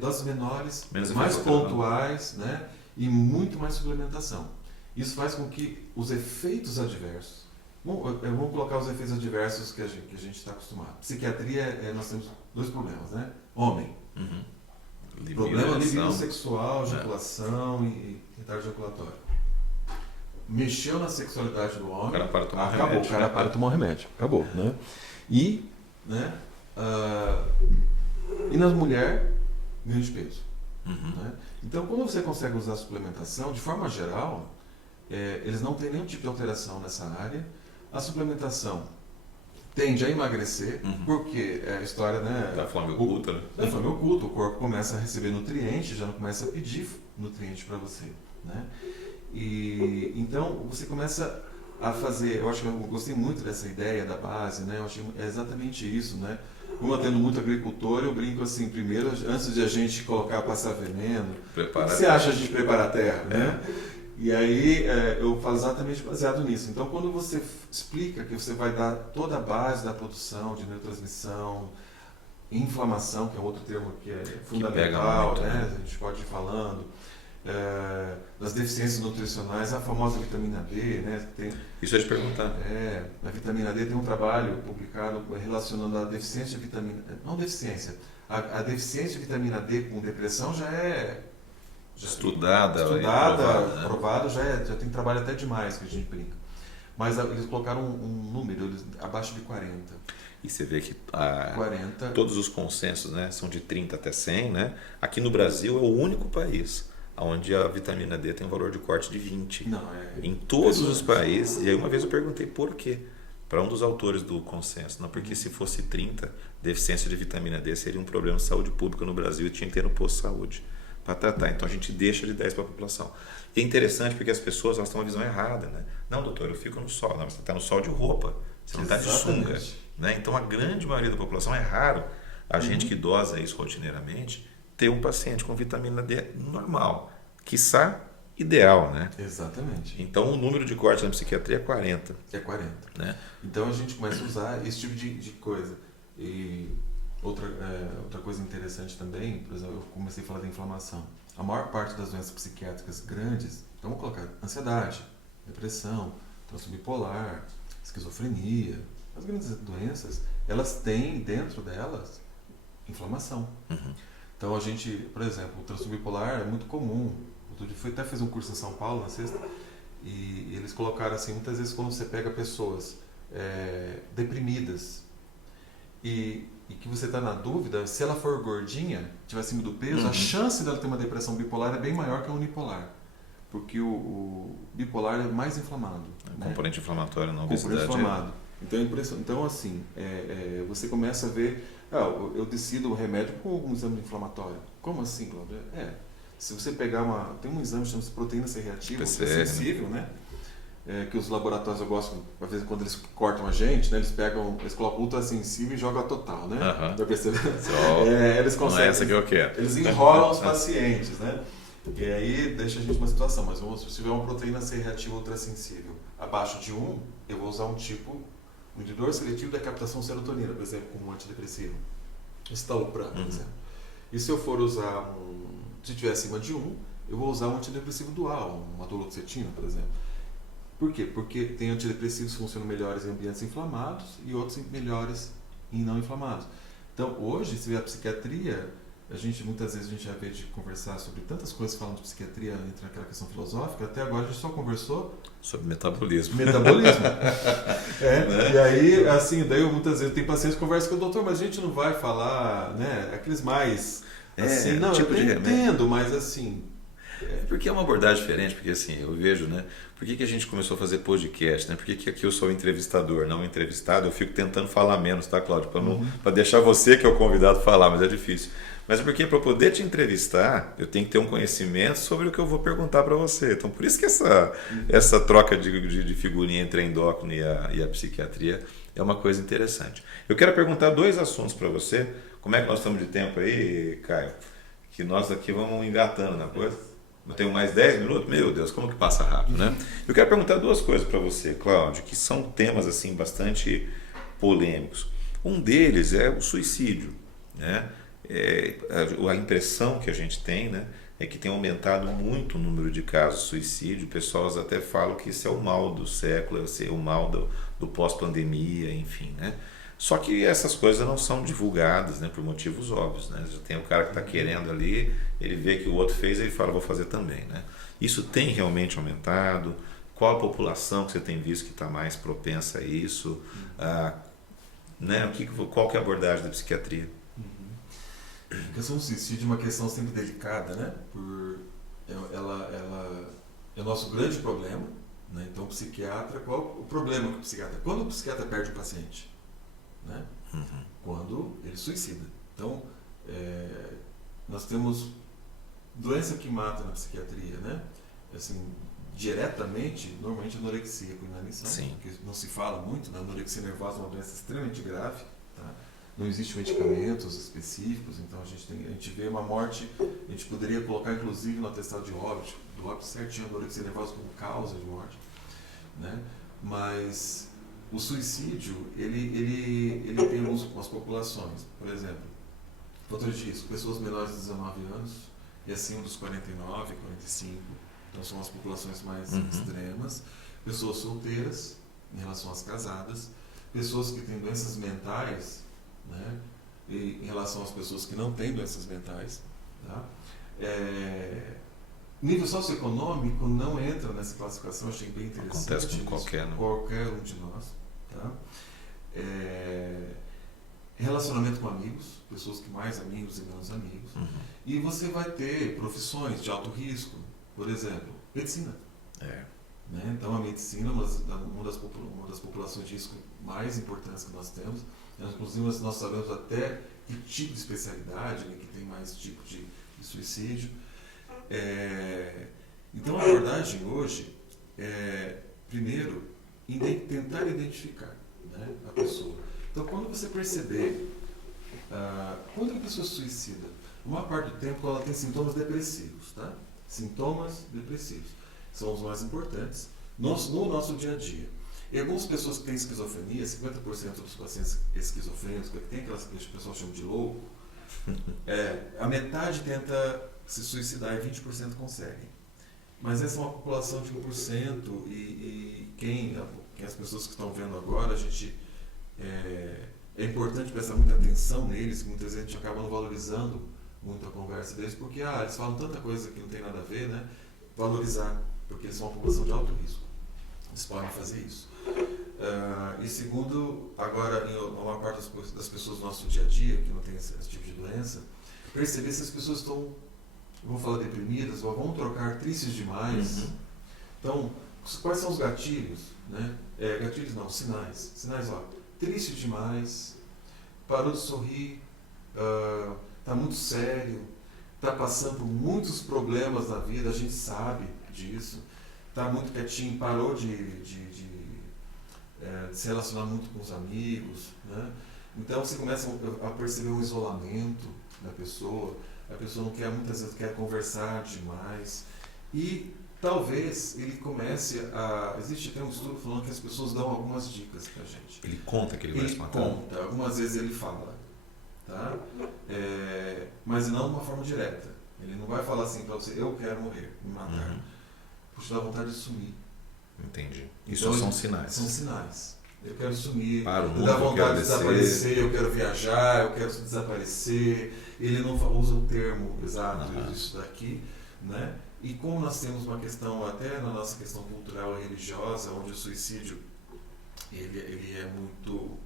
doses menores, mais pontuais, né? E muito mais suplementação. Isso faz com que os efeitos adversos... Vamos colocar os efeitos adversos que a gente está acostumado. Psiquiatria, nós temos 2 problemas, né? Homem. Problema libido sexual, ejaculação e retardo ejaculatório. mexeu na sexualidade do homem, O cara para de tomar acabou, remédio. o cara para de tomar remédio, acabou, né? E, né, e nas mulheres, ganho de peso. Né? Então, quando você consegue usar a suplementação, de forma geral, eles não têm nenhum tipo de alteração nessa área. A suplementação tende a emagrecer, porque é a história, né? Da fome oculta, né? Da fome oculta, o corpo começa a receber nutrientes, já não começa a pedir nutriente para você, né? E então você começa a fazer, eu acho que eu gostei muito dessa ideia da base, né? Eu achei é exatamente isso, né? Como eu atendo muito agricultor, eu brinco assim, primeiro, antes de a gente passar veneno, o que você acha de preparar a terra, né? E aí eu falo exatamente baseado nisso. Então, quando você explica que você vai dar toda a base da produção de neurotransmissão, inflamação, que é outro termo que é fundamental, muito, né? A gente pode ir falando, das deficiências nutricionais, a famosa vitamina D, né? Isso eu ia te perguntar. A vitamina D tem um trabalho publicado relacionando a deficiência de vitamina... Não deficiência. A deficiência de vitamina D com depressão já é... Estudada, aprovado, já tem trabalho até demais que a gente brinca. Mas eles colocaram um número, abaixo de 40. E você vê que 40. Todos os consensos, né, são de 30 até 100, né? Aqui no Brasil é o único país onde a vitamina D tem um valor de corte de 20. Em todos os países. E aí uma vez eu perguntei por quê. Para um dos autores do consenso. Não, porque se fosse 30, deficiência de vitamina D seria um problema de saúde pública no Brasil e tinha que ter no posto de saúde para tratar. Então a gente deixa de 10 para a população. E é interessante porque as pessoas elas têm uma visão errada, né? Não, doutor, eu fico no sol. Não, você está no sol de roupa, você não está de sunga. Né? Então a grande maioria da população, é raro a gente que dosa isso rotineiramente ter um paciente com vitamina D normal, quiçá ideal, né? Exatamente. Então o número de cortes na psiquiatria é 40. É 40. Né? Então a gente começa a usar esse tipo de coisa. E outra coisa interessante também, por exemplo, eu comecei a falar da inflamação. A maior parte das doenças psiquiátricas grandes, então vamos colocar ansiedade, depressão, transtorno bipolar, esquizofrenia, as grandes doenças, elas têm dentro delas inflamação. Então a gente, por exemplo, o transtorno bipolar é muito comum. Eu até fiz um curso em São Paulo na sexta e eles colocaram assim, muitas vezes quando você pega pessoas deprimidas e que você está na dúvida, se ela for gordinha, estiver acima do peso, a chance dela ter uma depressão bipolar é bem maior que a unipolar. Porque o bipolar é mais inflamado. Componente inflamatório na obesidade. Componente inflamado. Então é impressionante. Então, assim, você começa a ver, eu decido o remédio com um exame inflamatório. Como assim, Cláudio? Se você pegar tem um exame que chama-se proteína C reativa, que é sensível, né? Que os laboratórios, eu gosto, às vezes quando eles cortam a gente, né, eles colocam ultrassensível e jogam a total, né? Pra perceber? Eles conseguem, não é essa que eu quero. Eles enrolam os pacientes, né? E aí deixa a gente numa situação, mas se tiver uma proteína C reativa ultrassensível abaixo de 1, eu vou usar um inibidor seletivo da captação de serotonina, por exemplo, como um antidepressivo. Estalopram, por exemplo. E se eu for usar se tiver acima de 1, eu vou usar um antidepressivo dual, uma duloxetina, por exemplo. Por quê? Porque tem antidepressivos que funcionam melhores em ambientes inflamados e outros melhores em não inflamados. Então, hoje, se vê a psiquiatria, muitas vezes a gente já vê de conversar sobre tantas coisas falando de psiquiatria, entre aquela questão filosófica, até agora a gente só conversou sobre metabolismo. Né? E aí, assim, daí muitas vezes tem pacientes que conversam com o doutor, mas a gente não vai falar, né, aqueles mais, assim, não, tipo eu entendo, mas assim... Porque é uma abordagem diferente, porque assim, eu vejo, né? Por que a gente começou a fazer podcast, né? Por que aqui eu sou entrevistador, não entrevistado? Eu fico tentando falar menos, tá, Cláudio? Para deixar você, que é o convidado, falar, mas é difícil. Mas é porque para poder te entrevistar, eu tenho que ter um conhecimento sobre o que eu vou perguntar para você. Então, por isso que essa troca de figurinha entre a endócrina e a psiquiatria é uma coisa interessante. Eu quero perguntar 2 assuntos para você. Como é que nós estamos de tempo aí, Caio? Que nós aqui vamos engatando na coisa. Eu tenho mais 10 minutos? Meu Deus, como que passa rápido, né? Eu quero perguntar 2 coisas para você, Cláudio, que são temas assim bastante polêmicos. Um deles é o suicídio, né? A impressão que a gente tem, né, é que tem aumentado muito o número de casos de suicídio. Pessoas até falam que esse é o mal do século, esse é o mal do pós-pandemia, enfim, né? Só que essas coisas não são divulgadas, né, por motivos óbvios, né? Já tem o cara que está querendo ali, ele vê que o outro fez e ele fala, vou fazer também, né? Isso tem realmente aumentado? qual a população que você tem visto que está mais propensa a isso? Né? Qual que é a abordagem da psiquiatria? A questão do suicídio é uma questão sempre delicada, né? Ela é o nosso grande problema, né? Então, o psiquiatra, qual o problema com o psiquiatra? Quando o psiquiatra perde o paciente, né? Quando ele suicida. Então, nós temos doença que mata na psiquiatria, né? Assim, diretamente, normalmente anorexia com inanição, Sim. que não se fala muito, né? Anorexia nervosa é uma doença extremamente grave, tá? Não existem medicamentos específicos, então a gente vê uma morte, a gente poderia colocar inclusive no atestado de óbito, do óbito certinho, a anorexia nervosa como causa de morte, né? Mas o suicídio, ele tem algumas populações, por exemplo, fator de risco, pessoas menores de 19 anos e acima dos 49, 45, então são as populações mais extremas, pessoas solteiras em relação às casadas, pessoas que têm doenças mentais, né? E em relação às pessoas que não têm doenças mentais, tá? Nível socioeconômico não entra nessa classificação, achei bem interessante. Acontece com qualquer um de nós, tá? Relacionamento com amigos, pessoas que mais amigos e menos amigos, e você vai ter profissões de alto risco, por exemplo, medicina. Né? Então a medicina é uma das populações de risco mais importantes que nós temos. Inclusive nós sabemos até que tipo de especialidade, né, que tem mais tipo de suicídio. Então a abordagem hoje é, primeiro, tentar identificar, né, a pessoa. Então quando você perceber, quando a pessoa se suicida, a maior parte do tempo ela tem sintomas depressivos, tá? Sintomas depressivos são os mais importantes no nosso dia a dia. E algumas pessoas que têm esquizofrenia, 50% dos pacientes esquizofrênicos, que tem aquelas que o pessoal chama de louco, a metade tenta se suicidar e 20% conseguem. Mas essa é uma população de 1% e quem as pessoas que estão vendo agora, é importante prestar muita atenção neles, que muitas vezes a gente acaba não valorizando muito a conversa deles, porque eles falam tanta coisa que não tem nada a ver, né? Valorizar, porque eles são uma população de alto risco. Eles podem fazer isso. E segundo, agora, em uma parte das pessoas do nosso dia a dia, que não tem esse tipo de doença, perceber se as pessoas estão, vamos falar, deprimidas, ou vão trocar tristes demais. Então, quais são os gatilhos? Né? Gatilhos não, sinais. Sinais, triste demais, parou de sorrir, está muito sério, está passando por muitos problemas na vida, a gente sabe disso, está muito quietinho, parou de se relacionar muito com os amigos, né? Então você começa a perceber um isolamento da pessoa, a pessoa não quer, muitas vezes quer conversar demais, e talvez ele comece existe até um estudo falando que as pessoas dão algumas dicas pra gente. Ele conta que ele vai se matar? Conta, algumas vezes ele fala, tá? Mas não de uma forma direta. Ele não vai falar assim pra você, eu quero morrer, me matar. Puxa, dá vontade de sumir. Entendi. Isso Então, são sinais. São sinais. Eu quero sumir, Para o mundo, dá vontade de descer. desaparecer, eu quero viajar, eu quero desaparecer. Ele não usa o termo exato disso daqui, né? E como nós temos uma questão, até na nossa questão cultural e religiosa, onde o suicídio ele é muito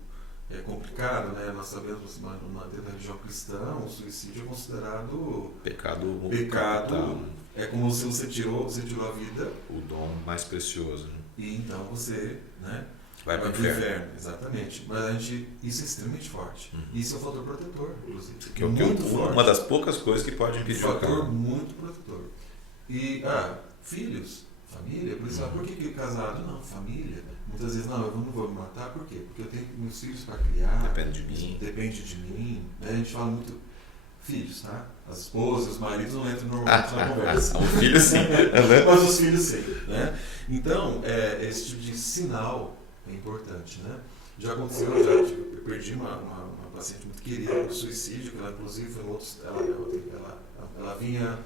complicado, né? Nós sabemos, dentro da religião cristã, o suicídio é considerado pecado. Capital. É como se você tirou a vida, o dom mais precioso, né? E então você, né, vai para o inferno. Exatamente. Mas isso é extremamente forte. Isso é um fator protetor, inclusive. Que é muito forte. Uma das poucas coisas que pode impedir o fator muito protetor. E filhos, família, por isso, por que casado? Não, família. Muitas vezes, não, eu não vou me matar, por quê? Porque eu tenho meus filhos para criar. Depende de mim. Né? A gente fala muito filhos, tá? As esposas, os maridos não entram normalmente na conversa. O filho sim. Mas os filhos sim. Né? Então, esse tipo de sinal é importante. Né? Já aconteceu, eu perdi uma paciente muito querida por suicídio, que ela inclusive foi ela vinha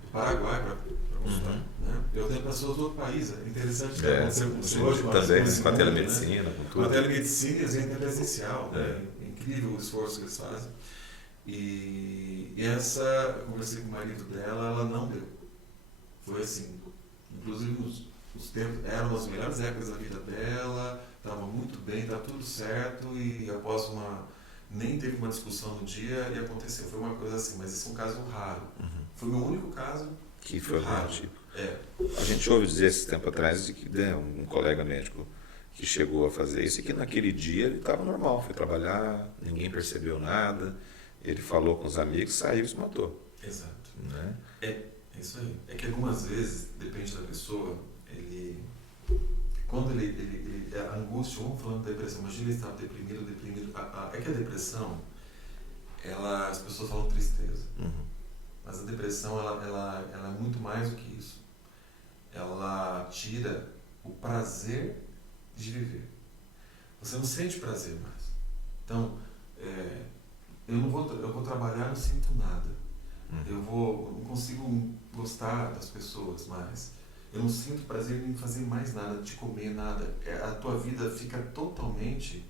do Paraguai para consultar. Né? Eu tenho pessoas do outro país, é interessante que aconteceu com você hoje. Também, com a telemedicina, né? com tudo. Com a telemedicina, eles vêm presencial. Né? É incrível o esforço que eles fazem. E eu conversei com o marido dela, ela não deu. Foi assim. inclusive os tempos eram as melhores épocas da vida dela, estava muito bem, estava tudo certo, e após nem teve uma discussão no dia e aconteceu. Foi uma coisa assim, mas esse é um caso raro. Foi o meu único caso Que foi raro. tipo. É. A gente ouve dizer esse tempo atrás de que um colega médico que chegou a fazer isso e que naquele dia ele estava normal, foi trabalhar, ninguém percebeu nada, ele falou com os amigos, saiu e se matou. Exato. Né? É isso aí. É que algumas vezes, depende da pessoa, quando a angústia, vamos falando da depressão, imagina ele estava deprimido, é que a depressão, as pessoas falam tristeza, mas a depressão, ela é muito mais do que isso. Ela tira o prazer de viver. Você não sente prazer mais. Então, eu vou trabalhar e não sinto nada. Eu não consigo gostar das pessoas mais. Eu não sinto prazer em fazer mais nada, de comer nada. A tua vida fica totalmente...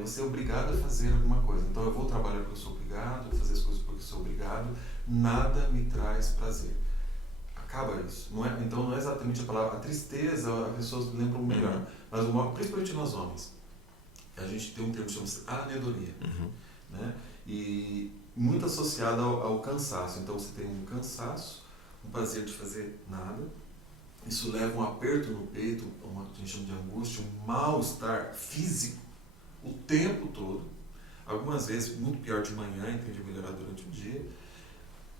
você é obrigado a fazer alguma coisa. Então eu vou trabalhar porque eu sou obrigado, vou fazer as coisas porque eu sou obrigado. Nada me traz prazer. Acaba isso. Então não é exatamente a palavra. A tristeza, as pessoas lembram melhor. Mas principalmente nós homens, a gente tem um termo que chama-se anedonia. Né? E muito associado ao cansaço. Então você tem um cansaço, um prazer de fazer nada. Isso leva um aperto no peito, a gente chama de angústia, um mal-estar físico o tempo todo. Algumas vezes, muito pior de manhã, entende? Melhorar durante o dia.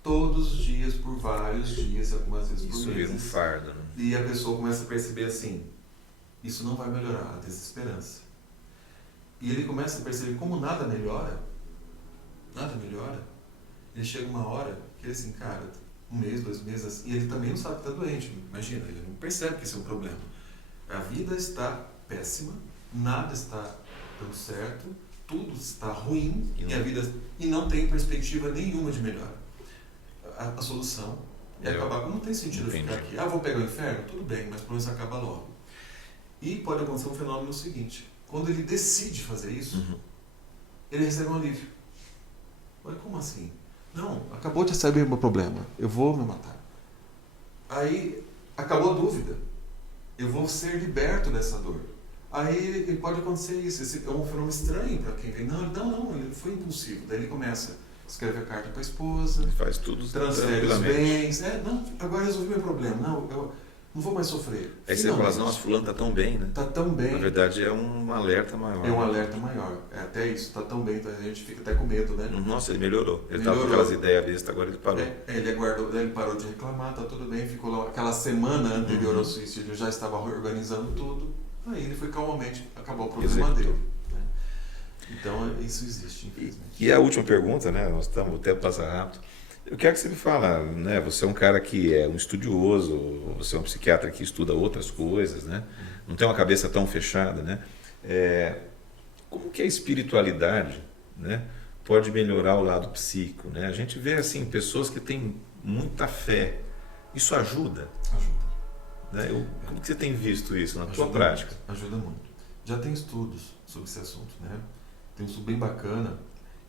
Todos os dias, por vários dias, algumas vezes por meses. Isso vira um fardo. Né? E a pessoa começa a perceber assim, isso não vai melhorar, a desesperança. E ele começa a perceber como nada melhora, ele chega uma hora que ele assim, cara, 1 mês, 2 meses, e ele também não sabe que está doente. Imagina, ele não percebe que esse é um problema. A vida está péssima, nada está dando certo, tudo está ruim e não tem perspectiva nenhuma de melhora. A solução é acabar. Não tem sentido ficar aqui. Vou pegar o inferno? Tudo bem, mas pelo menos acaba logo. E pode acontecer um fenômeno seguinte: quando ele decide fazer isso, ele recebe um alívio. Mas como assim? Não, acabou de saber o meu problema, eu vou me matar. Aí acabou a dúvida, eu vou ser liberto dessa dor. Aí pode acontecer isso. Esse é um fenômeno estranho para quem vê. Não, ele foi impulsivo. Daí ele começa, escreve a carta para a esposa, ele faz tudo, transfere os bens. Agora resolvi meu problema. Não, eu não vou mais sofrer. Aí você fala, nossa, fulano está tão bem, né? Está tão bem. Na verdade é um alerta maior. É um alerta maior. É até isso, está tão bem, a gente fica até com medo, né? Nossa, ele melhorou. Ele estava com aquelas ideias bestas, agora ele parou. Ele aguardou, ele parou de reclamar, tá tudo bem, ficou lá. Aquela semana anterior ao suicídio, já estava organizando tudo. Aí ele foi calmamente, acabou o problema dele. Né? Então isso existe, infelizmente. E a última pergunta, né? O tempo passa rápido. Eu quero que você me fale, né? Você é um cara que é um estudioso, você é um psiquiatra que estuda outras coisas, né? Não tem uma cabeça tão fechada, né? Como que a espiritualidade, né, pode melhorar o lado psíquico, né? A gente vê assim pessoas que têm muita fé. Isso ajuda? Ajuda. Né? Como que você tem visto isso na tua prática? Ajuda muito. Já tem estudos sobre esse assunto, né? Tem um estudo bem bacana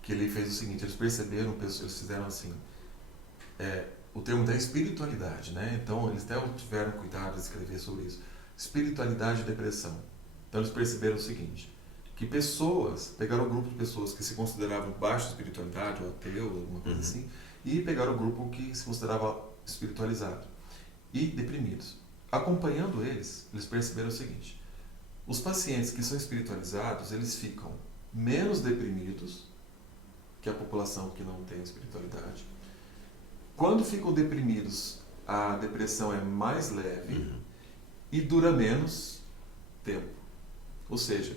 que ele fez o seguinte: eles perceberam, eles fizeram assim, o termo da espiritualidade, né? Então eles até tiveram cuidado de escrever sobre isso. Espiritualidade e depressão. Então eles perceberam o seguinte, que pegaram um grupo de pessoas que se consideravam baixa espiritualidade, ou ateu, alguma coisa assim, e pegaram o grupo que se considerava espiritualizado e deprimidos. Acompanhando eles perceberam o seguinte: os pacientes que são espiritualizados, eles ficam menos deprimidos que a população que não tem espiritualidade. Quando ficam deprimidos, a depressão é mais leve e dura menos tempo. Ou seja,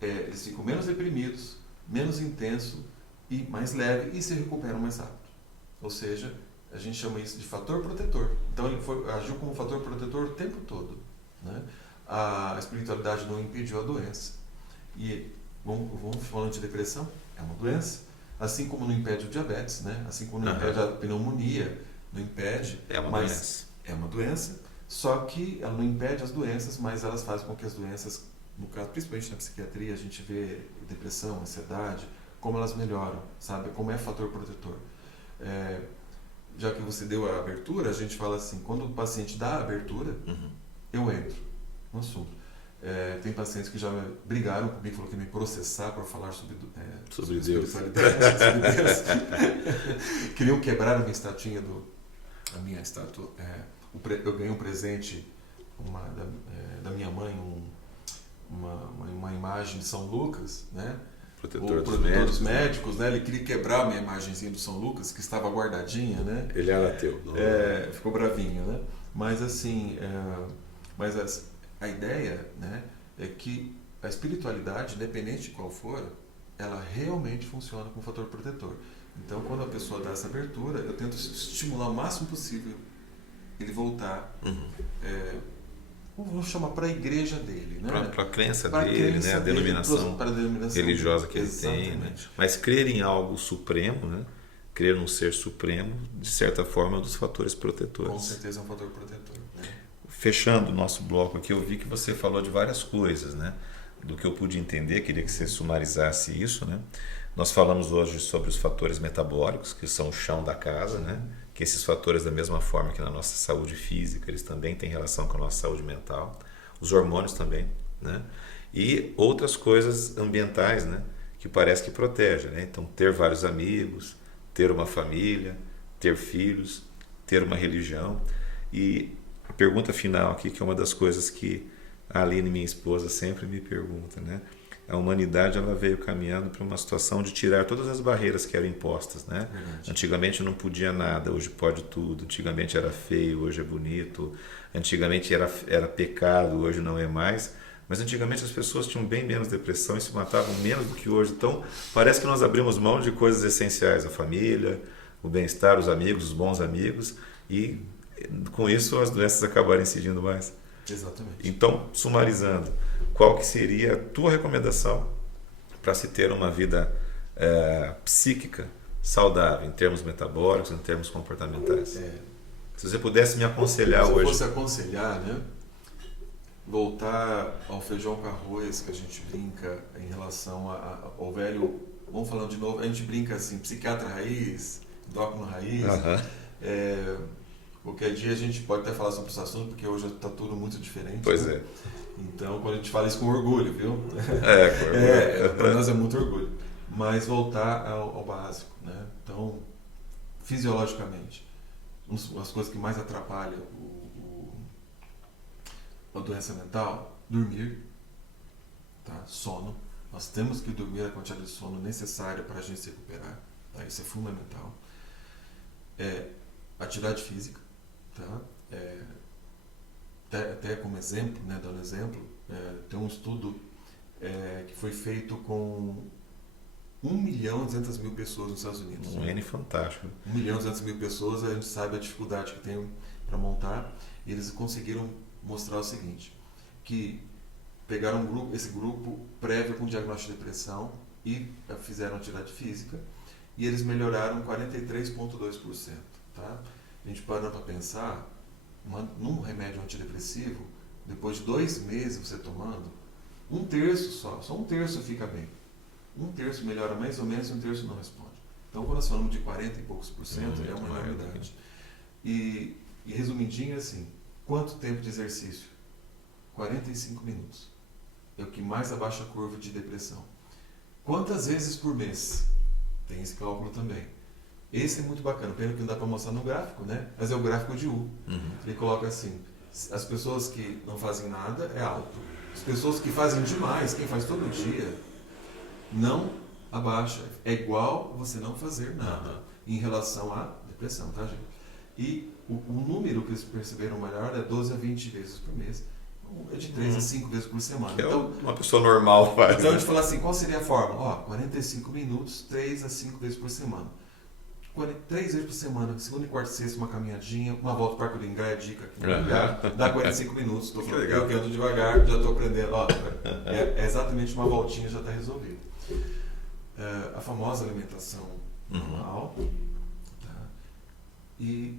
eles ficam menos deprimidos, menos intenso e mais leve e se recuperam mais rápido. Ou seja, a gente chama isso de fator protetor. Então ele agiu como fator protetor o tempo todo. Né? A espiritualidade não impediu a doença. E vamos falando de depressão, é uma doença. Assim como não impede o diabetes, né? Assim como não impede a pneumonia, não impede. É uma doença. É uma doença, só que ela não impede as doenças, mas elas fazem com que as doenças, no caso, principalmente na psiquiatria, a gente vê depressão, ansiedade, como elas melhoram, sabe? Como é fator protetor. já que você deu a abertura, a gente fala assim, quando o paciente dá a abertura, eu entro no assunto. Tem pacientes que já brigaram comigo, falaram que me processar para falar sobre Deus. sobre Deus. Queriam quebrar a minha estatuinha a minha estátua. Eu ganhei um presente da minha mãe, uma imagem de São Lucas, né? Protetor dos médicos, né? Ele queria quebrar a minha imagenzinha do São Lucas, que estava guardadinha, né? Ele era ateu. Ficou bravinho, né? Mas assim, a ideia, né, é que a espiritualidade, independente de qual for, ela realmente funciona como fator protetor. Então, quando a pessoa dá essa abertura, eu tento estimular o máximo possível ele voltar, vamos chamar para a igreja dele, né? Para a crença dele, né? A denominação religiosa que ele tem. Né? Mas crer em algo supremo, né? Crer num ser supremo, de certa forma, é um dos fatores protetores. Com certeza é um fator protetor. Né? Fechando o nosso bloco aqui, eu vi que você falou de várias coisas, né? Do que eu pude entender, queria que você sumarizasse isso, né? Nós falamos hoje sobre os fatores metabólicos, que são o chão da casa, né? Que esses fatores, da mesma forma que na nossa saúde física, eles também têm relação com a nossa saúde mental. Os hormônios também, né? E outras coisas ambientais, né? Que parece que protege, né? Então, ter vários amigos, ter uma família, ter filhos, ter uma religião. E a pergunta final aqui, que é uma das coisas que a Aline, minha esposa, sempre me pergunta, né? A humanidade, ela veio caminhando para uma situação de tirar todas as barreiras que eram impostas, né? Antigamente não podia nada, hoje pode tudo. Antigamente era feio, hoje é bonito. Antigamente era pecado, hoje não é mais. Mas antigamente as pessoas tinham bem menos depressão e se matavam menos do que hoje. Então parece que nós abrimos mão de coisas essenciais, a família, o bem-estar, os amigos, os bons amigos, e com isso as doenças acabaram incidindo mais. Exatamente. Então, sumarizando, qual que seria a tua recomendação para se ter uma vida psíquica saudável, em termos metabólicos, em termos comportamentais? Se você pudesse me aconselhar hoje... Se eu fosse aconselhar, né? Voltar ao feijão com arroz que a gente brinca em relação ao velho... Vamos falando de novo, a gente brinca assim, psiquiatra raiz, endócrino raiz... Qualquer dia a gente pode até falar sobre esse assunto, porque hoje está tudo muito diferente. Pois né? é. Então, quando a gente fala isso com orgulho, viu? Com orgulho. Para nós é muito orgulho. Mas voltar ao básico, né? Então, fisiologicamente, as coisas que mais atrapalham a doença mental, dormir, tá? Sono. Nós temos que dormir a quantidade de sono necessária para a gente se recuperar. Tá? Isso é fundamental. Atividade física. Tá? Até como exemplo, né, dando exemplo, tem um estudo que foi feito com 1.200.000 pessoas nos Estados Unidos. Um N fantástico. 1.200.000 pessoas, a gente sabe a dificuldade que tem para montar, e eles conseguiram mostrar o seguinte, que pegaram esse grupo prévio com diagnóstico de depressão e fizeram atividade física, e eles melhoraram 43,2%. Tá? A gente parando para pensar, num remédio antidepressivo, depois de 2 meses você tomando, 1/3 só 1/3 fica bem. 1/3 melhora mais ou menos e 1/3 não responde. Então, quando nós falamos de 40 e poucos por cento, é uma enormidade. E resumidinho assim, quanto tempo de exercício? 45 minutos. É o que mais abaixa a curva de depressão. Quantas vezes por mês? Tem esse cálculo também. Esse é muito bacana, pena que não dá para mostrar no gráfico, né? Mas é o gráfico de U. Ele coloca assim, as pessoas que não fazem nada é alto. As pessoas que fazem demais, quem faz todo dia, não abaixa. É igual você não fazer nada em relação à depressão, tá, gente? E o número que eles perceberam melhor é 12 a 20 vezes por mês. É de 3 a 5 vezes por semana. Então, uma pessoa normal faz. Então a gente fala assim, qual seria a fórmula? 45 minutos, 3 a 5 vezes por semana. 3 vezes por semana, segunda e quarta e sexta, uma caminhadinha, uma volta para o Parque do Ingá, é dica aqui no lugar, dá 45 minutos, estou falando, eu que ando devagar, já estou aprendendo, é exatamente uma voltinha, já está resolvido. A famosa alimentação normal, tá? E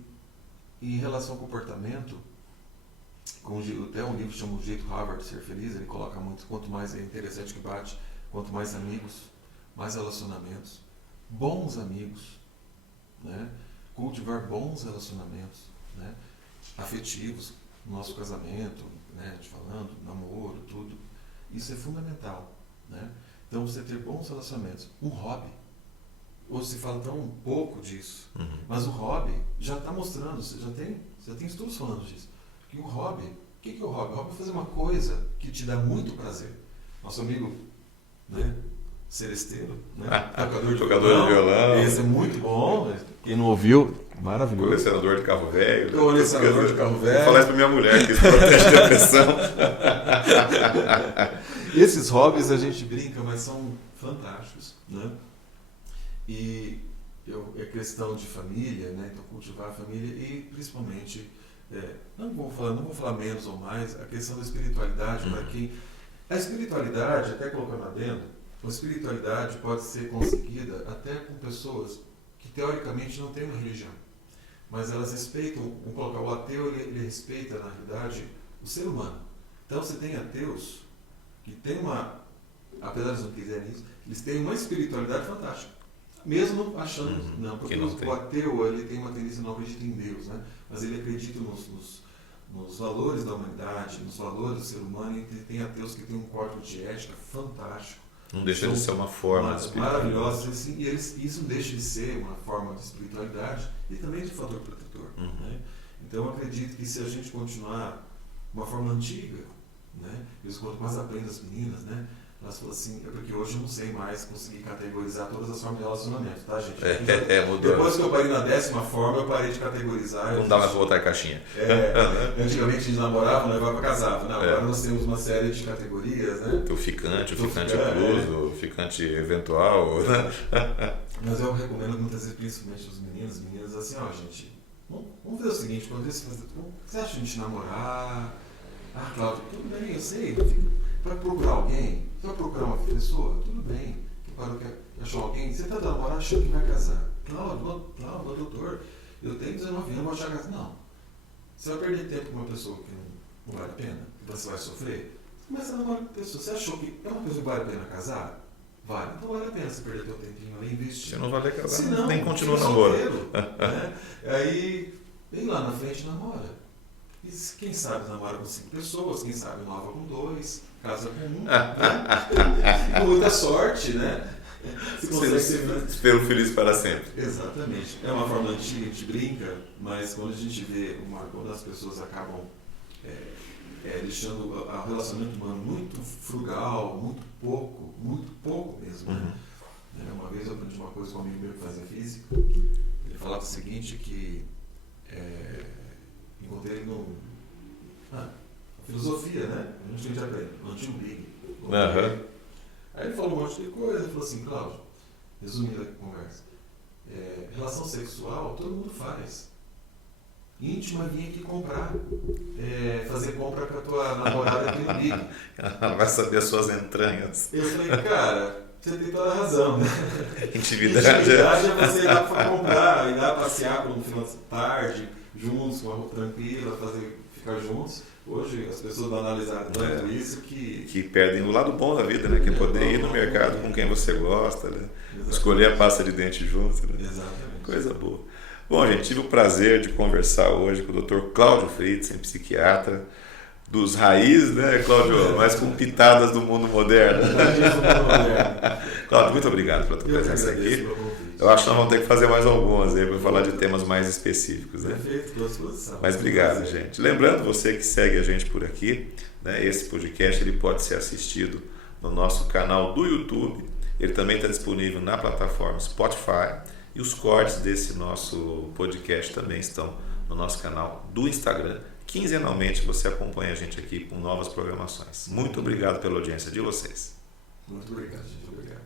em relação ao comportamento, até um livro que chama O Jeito Harvard de Ser Feliz, ele coloca muito, quanto mais é interessante que bate, quanto mais amigos, mais relacionamentos, bons amigos, né? cultivar bons relacionamentos, né, afetivos, no nosso casamento, né, te falando, namoro, tudo. Isso é fundamental, né? Então, você ter bons relacionamentos. Um hobby. Hoje se fala tão pouco disso, mas o hobby já está mostrando, já tem estudos falando disso. Que o hobby, o que é o hobby? O hobby é fazer uma coisa que te dá muito prazer. Nosso amigo, né, Celesteiro, né, tocador de violão, esse é muito bom. Quem não ouviu, maravilhoso. Colecionador de carro velho. Colecionador de carro velho. Vou falar isso pra minha mulher, que isso protege depressão. Esses hobbies a gente brinca, mas são fantásticos, né? E é questão de família, né? Então cultivar a família e principalmente, não vou falar menos ou mais, a questão da espiritualidade para quem... A espiritualidade, até colocando adendo, a espiritualidade pode ser conseguida até com pessoas que teoricamente não têm uma religião, mas elas respeitam, vamos colocar o ateu, ele respeita na realidade o ser humano. Então você tem ateus que têm apesar de não quiserem isso, eles têm uma espiritualidade fantástica, mesmo achando, não, porque o ateu ele tem uma tendência a não acreditar em Deus, né? Mas ele acredita nos valores da humanidade, nos valores do ser humano, e tem ateus que têm um código de ética fantástico. Não deixa de ser uma forma de espiritualidade. Maravilhosa, assim, e isso não deixa de ser uma forma de espiritualidade e também de fator protetor. Né? Então eu acredito que se a gente continuar uma forma antiga, né? Quanto mais aprendo as meninas, né? Elas falam assim, é porque hoje eu não sei mais conseguir categorizar todas as formas de relacionamento, tá, gente? Mudou. Depois que eu parei na 10ª forma, eu parei de categorizar. Não dá mais pra botar em caixinha. Antigamente a gente namorava, levava pra casava. Não, agora nós temos uma série de categorias, né? O ficante incluso, o ficante eventual. Né? Mas eu recomendo muitas vezes, principalmente os meninas, assim, ó, gente, vamos fazer o seguinte, quando você acha a gente namorar? Ah, Cláudio, tudo bem, eu sei. Para procurar alguém, você vai procurar uma pessoa, tudo bem. Achou alguém, você está namorando achando que vai casar. Cláudio, doutor, eu tenho 19 anos, vou achar casar. Não. Você vai perder tempo com uma pessoa que não vale a pena, que você vai sofrer. Começa a namorar com uma pessoa. Você achou que é uma pessoa que vale a pena casar? Vale. Então vale a pena você perder seu tempinho ali e investir. Se não vale casar, senão, nem continua o namoro. Né? Aí, vem lá na frente namora. E quem sabe namora com 5 pessoas, quem sabe nova com 2, casa com 1. Né? Com muita sorte, né? Você consegue ser feliz para sempre. Exatamente. É uma forma antiga, a gente brinca, mas quando a gente vê, quando as pessoas acabam deixando o relacionamento humano muito frugal, muito pouco mesmo. Né? Uma vez eu aprendi uma coisa com um amigo meu que fazia física, ele falava o seguinte, que encontrei ele filosofia, né? A gente aprende, no antigo Big. Aí ele falou um monte de coisa, ele falou assim, Cláudio, resumindo a conversa, relação sexual todo mundo faz. Íntima, vinha aqui comprar, fazer compra com a tua namorada aqui no Big. Ela vai saber as suas entranhas. Eu falei, cara, você tem toda a razão, né? Intimidade é você ir lá para comprar, ir lá passear no final de tarde, juntos, com a roupa tranquila, ficar juntos. Hoje as pessoas vão analisar tanto isso que perdem o lado bom da vida, né? Que é poder ir no mercado com quem você gosta, né? Escolher a pasta de dente junto. Né? Exatamente. Coisa boa. Bom, gente, tive o prazer de conversar hoje com o Dr. Cláudio Fritzen, psiquiatra dos raízes, né, Cláudio? Mas com pitadas do mundo moderno. Cláudio, muito obrigado pela tua presença aqui. Eu acho que nós vamos ter que fazer mais algumas aí para falar de temas mais específicos, né? Perfeito, estou à disposição. Mas obrigado, gente. Lembrando, você que segue a gente por aqui, né, esse podcast ele pode ser assistido no nosso canal do YouTube. Ele também está disponível na plataforma Spotify. E os cortes desse nosso podcast também estão no nosso canal do Instagram. Quinzenalmente você acompanha a gente aqui com novas programações. Muito obrigado pela audiência de vocês. Muito obrigado, gente. Obrigado.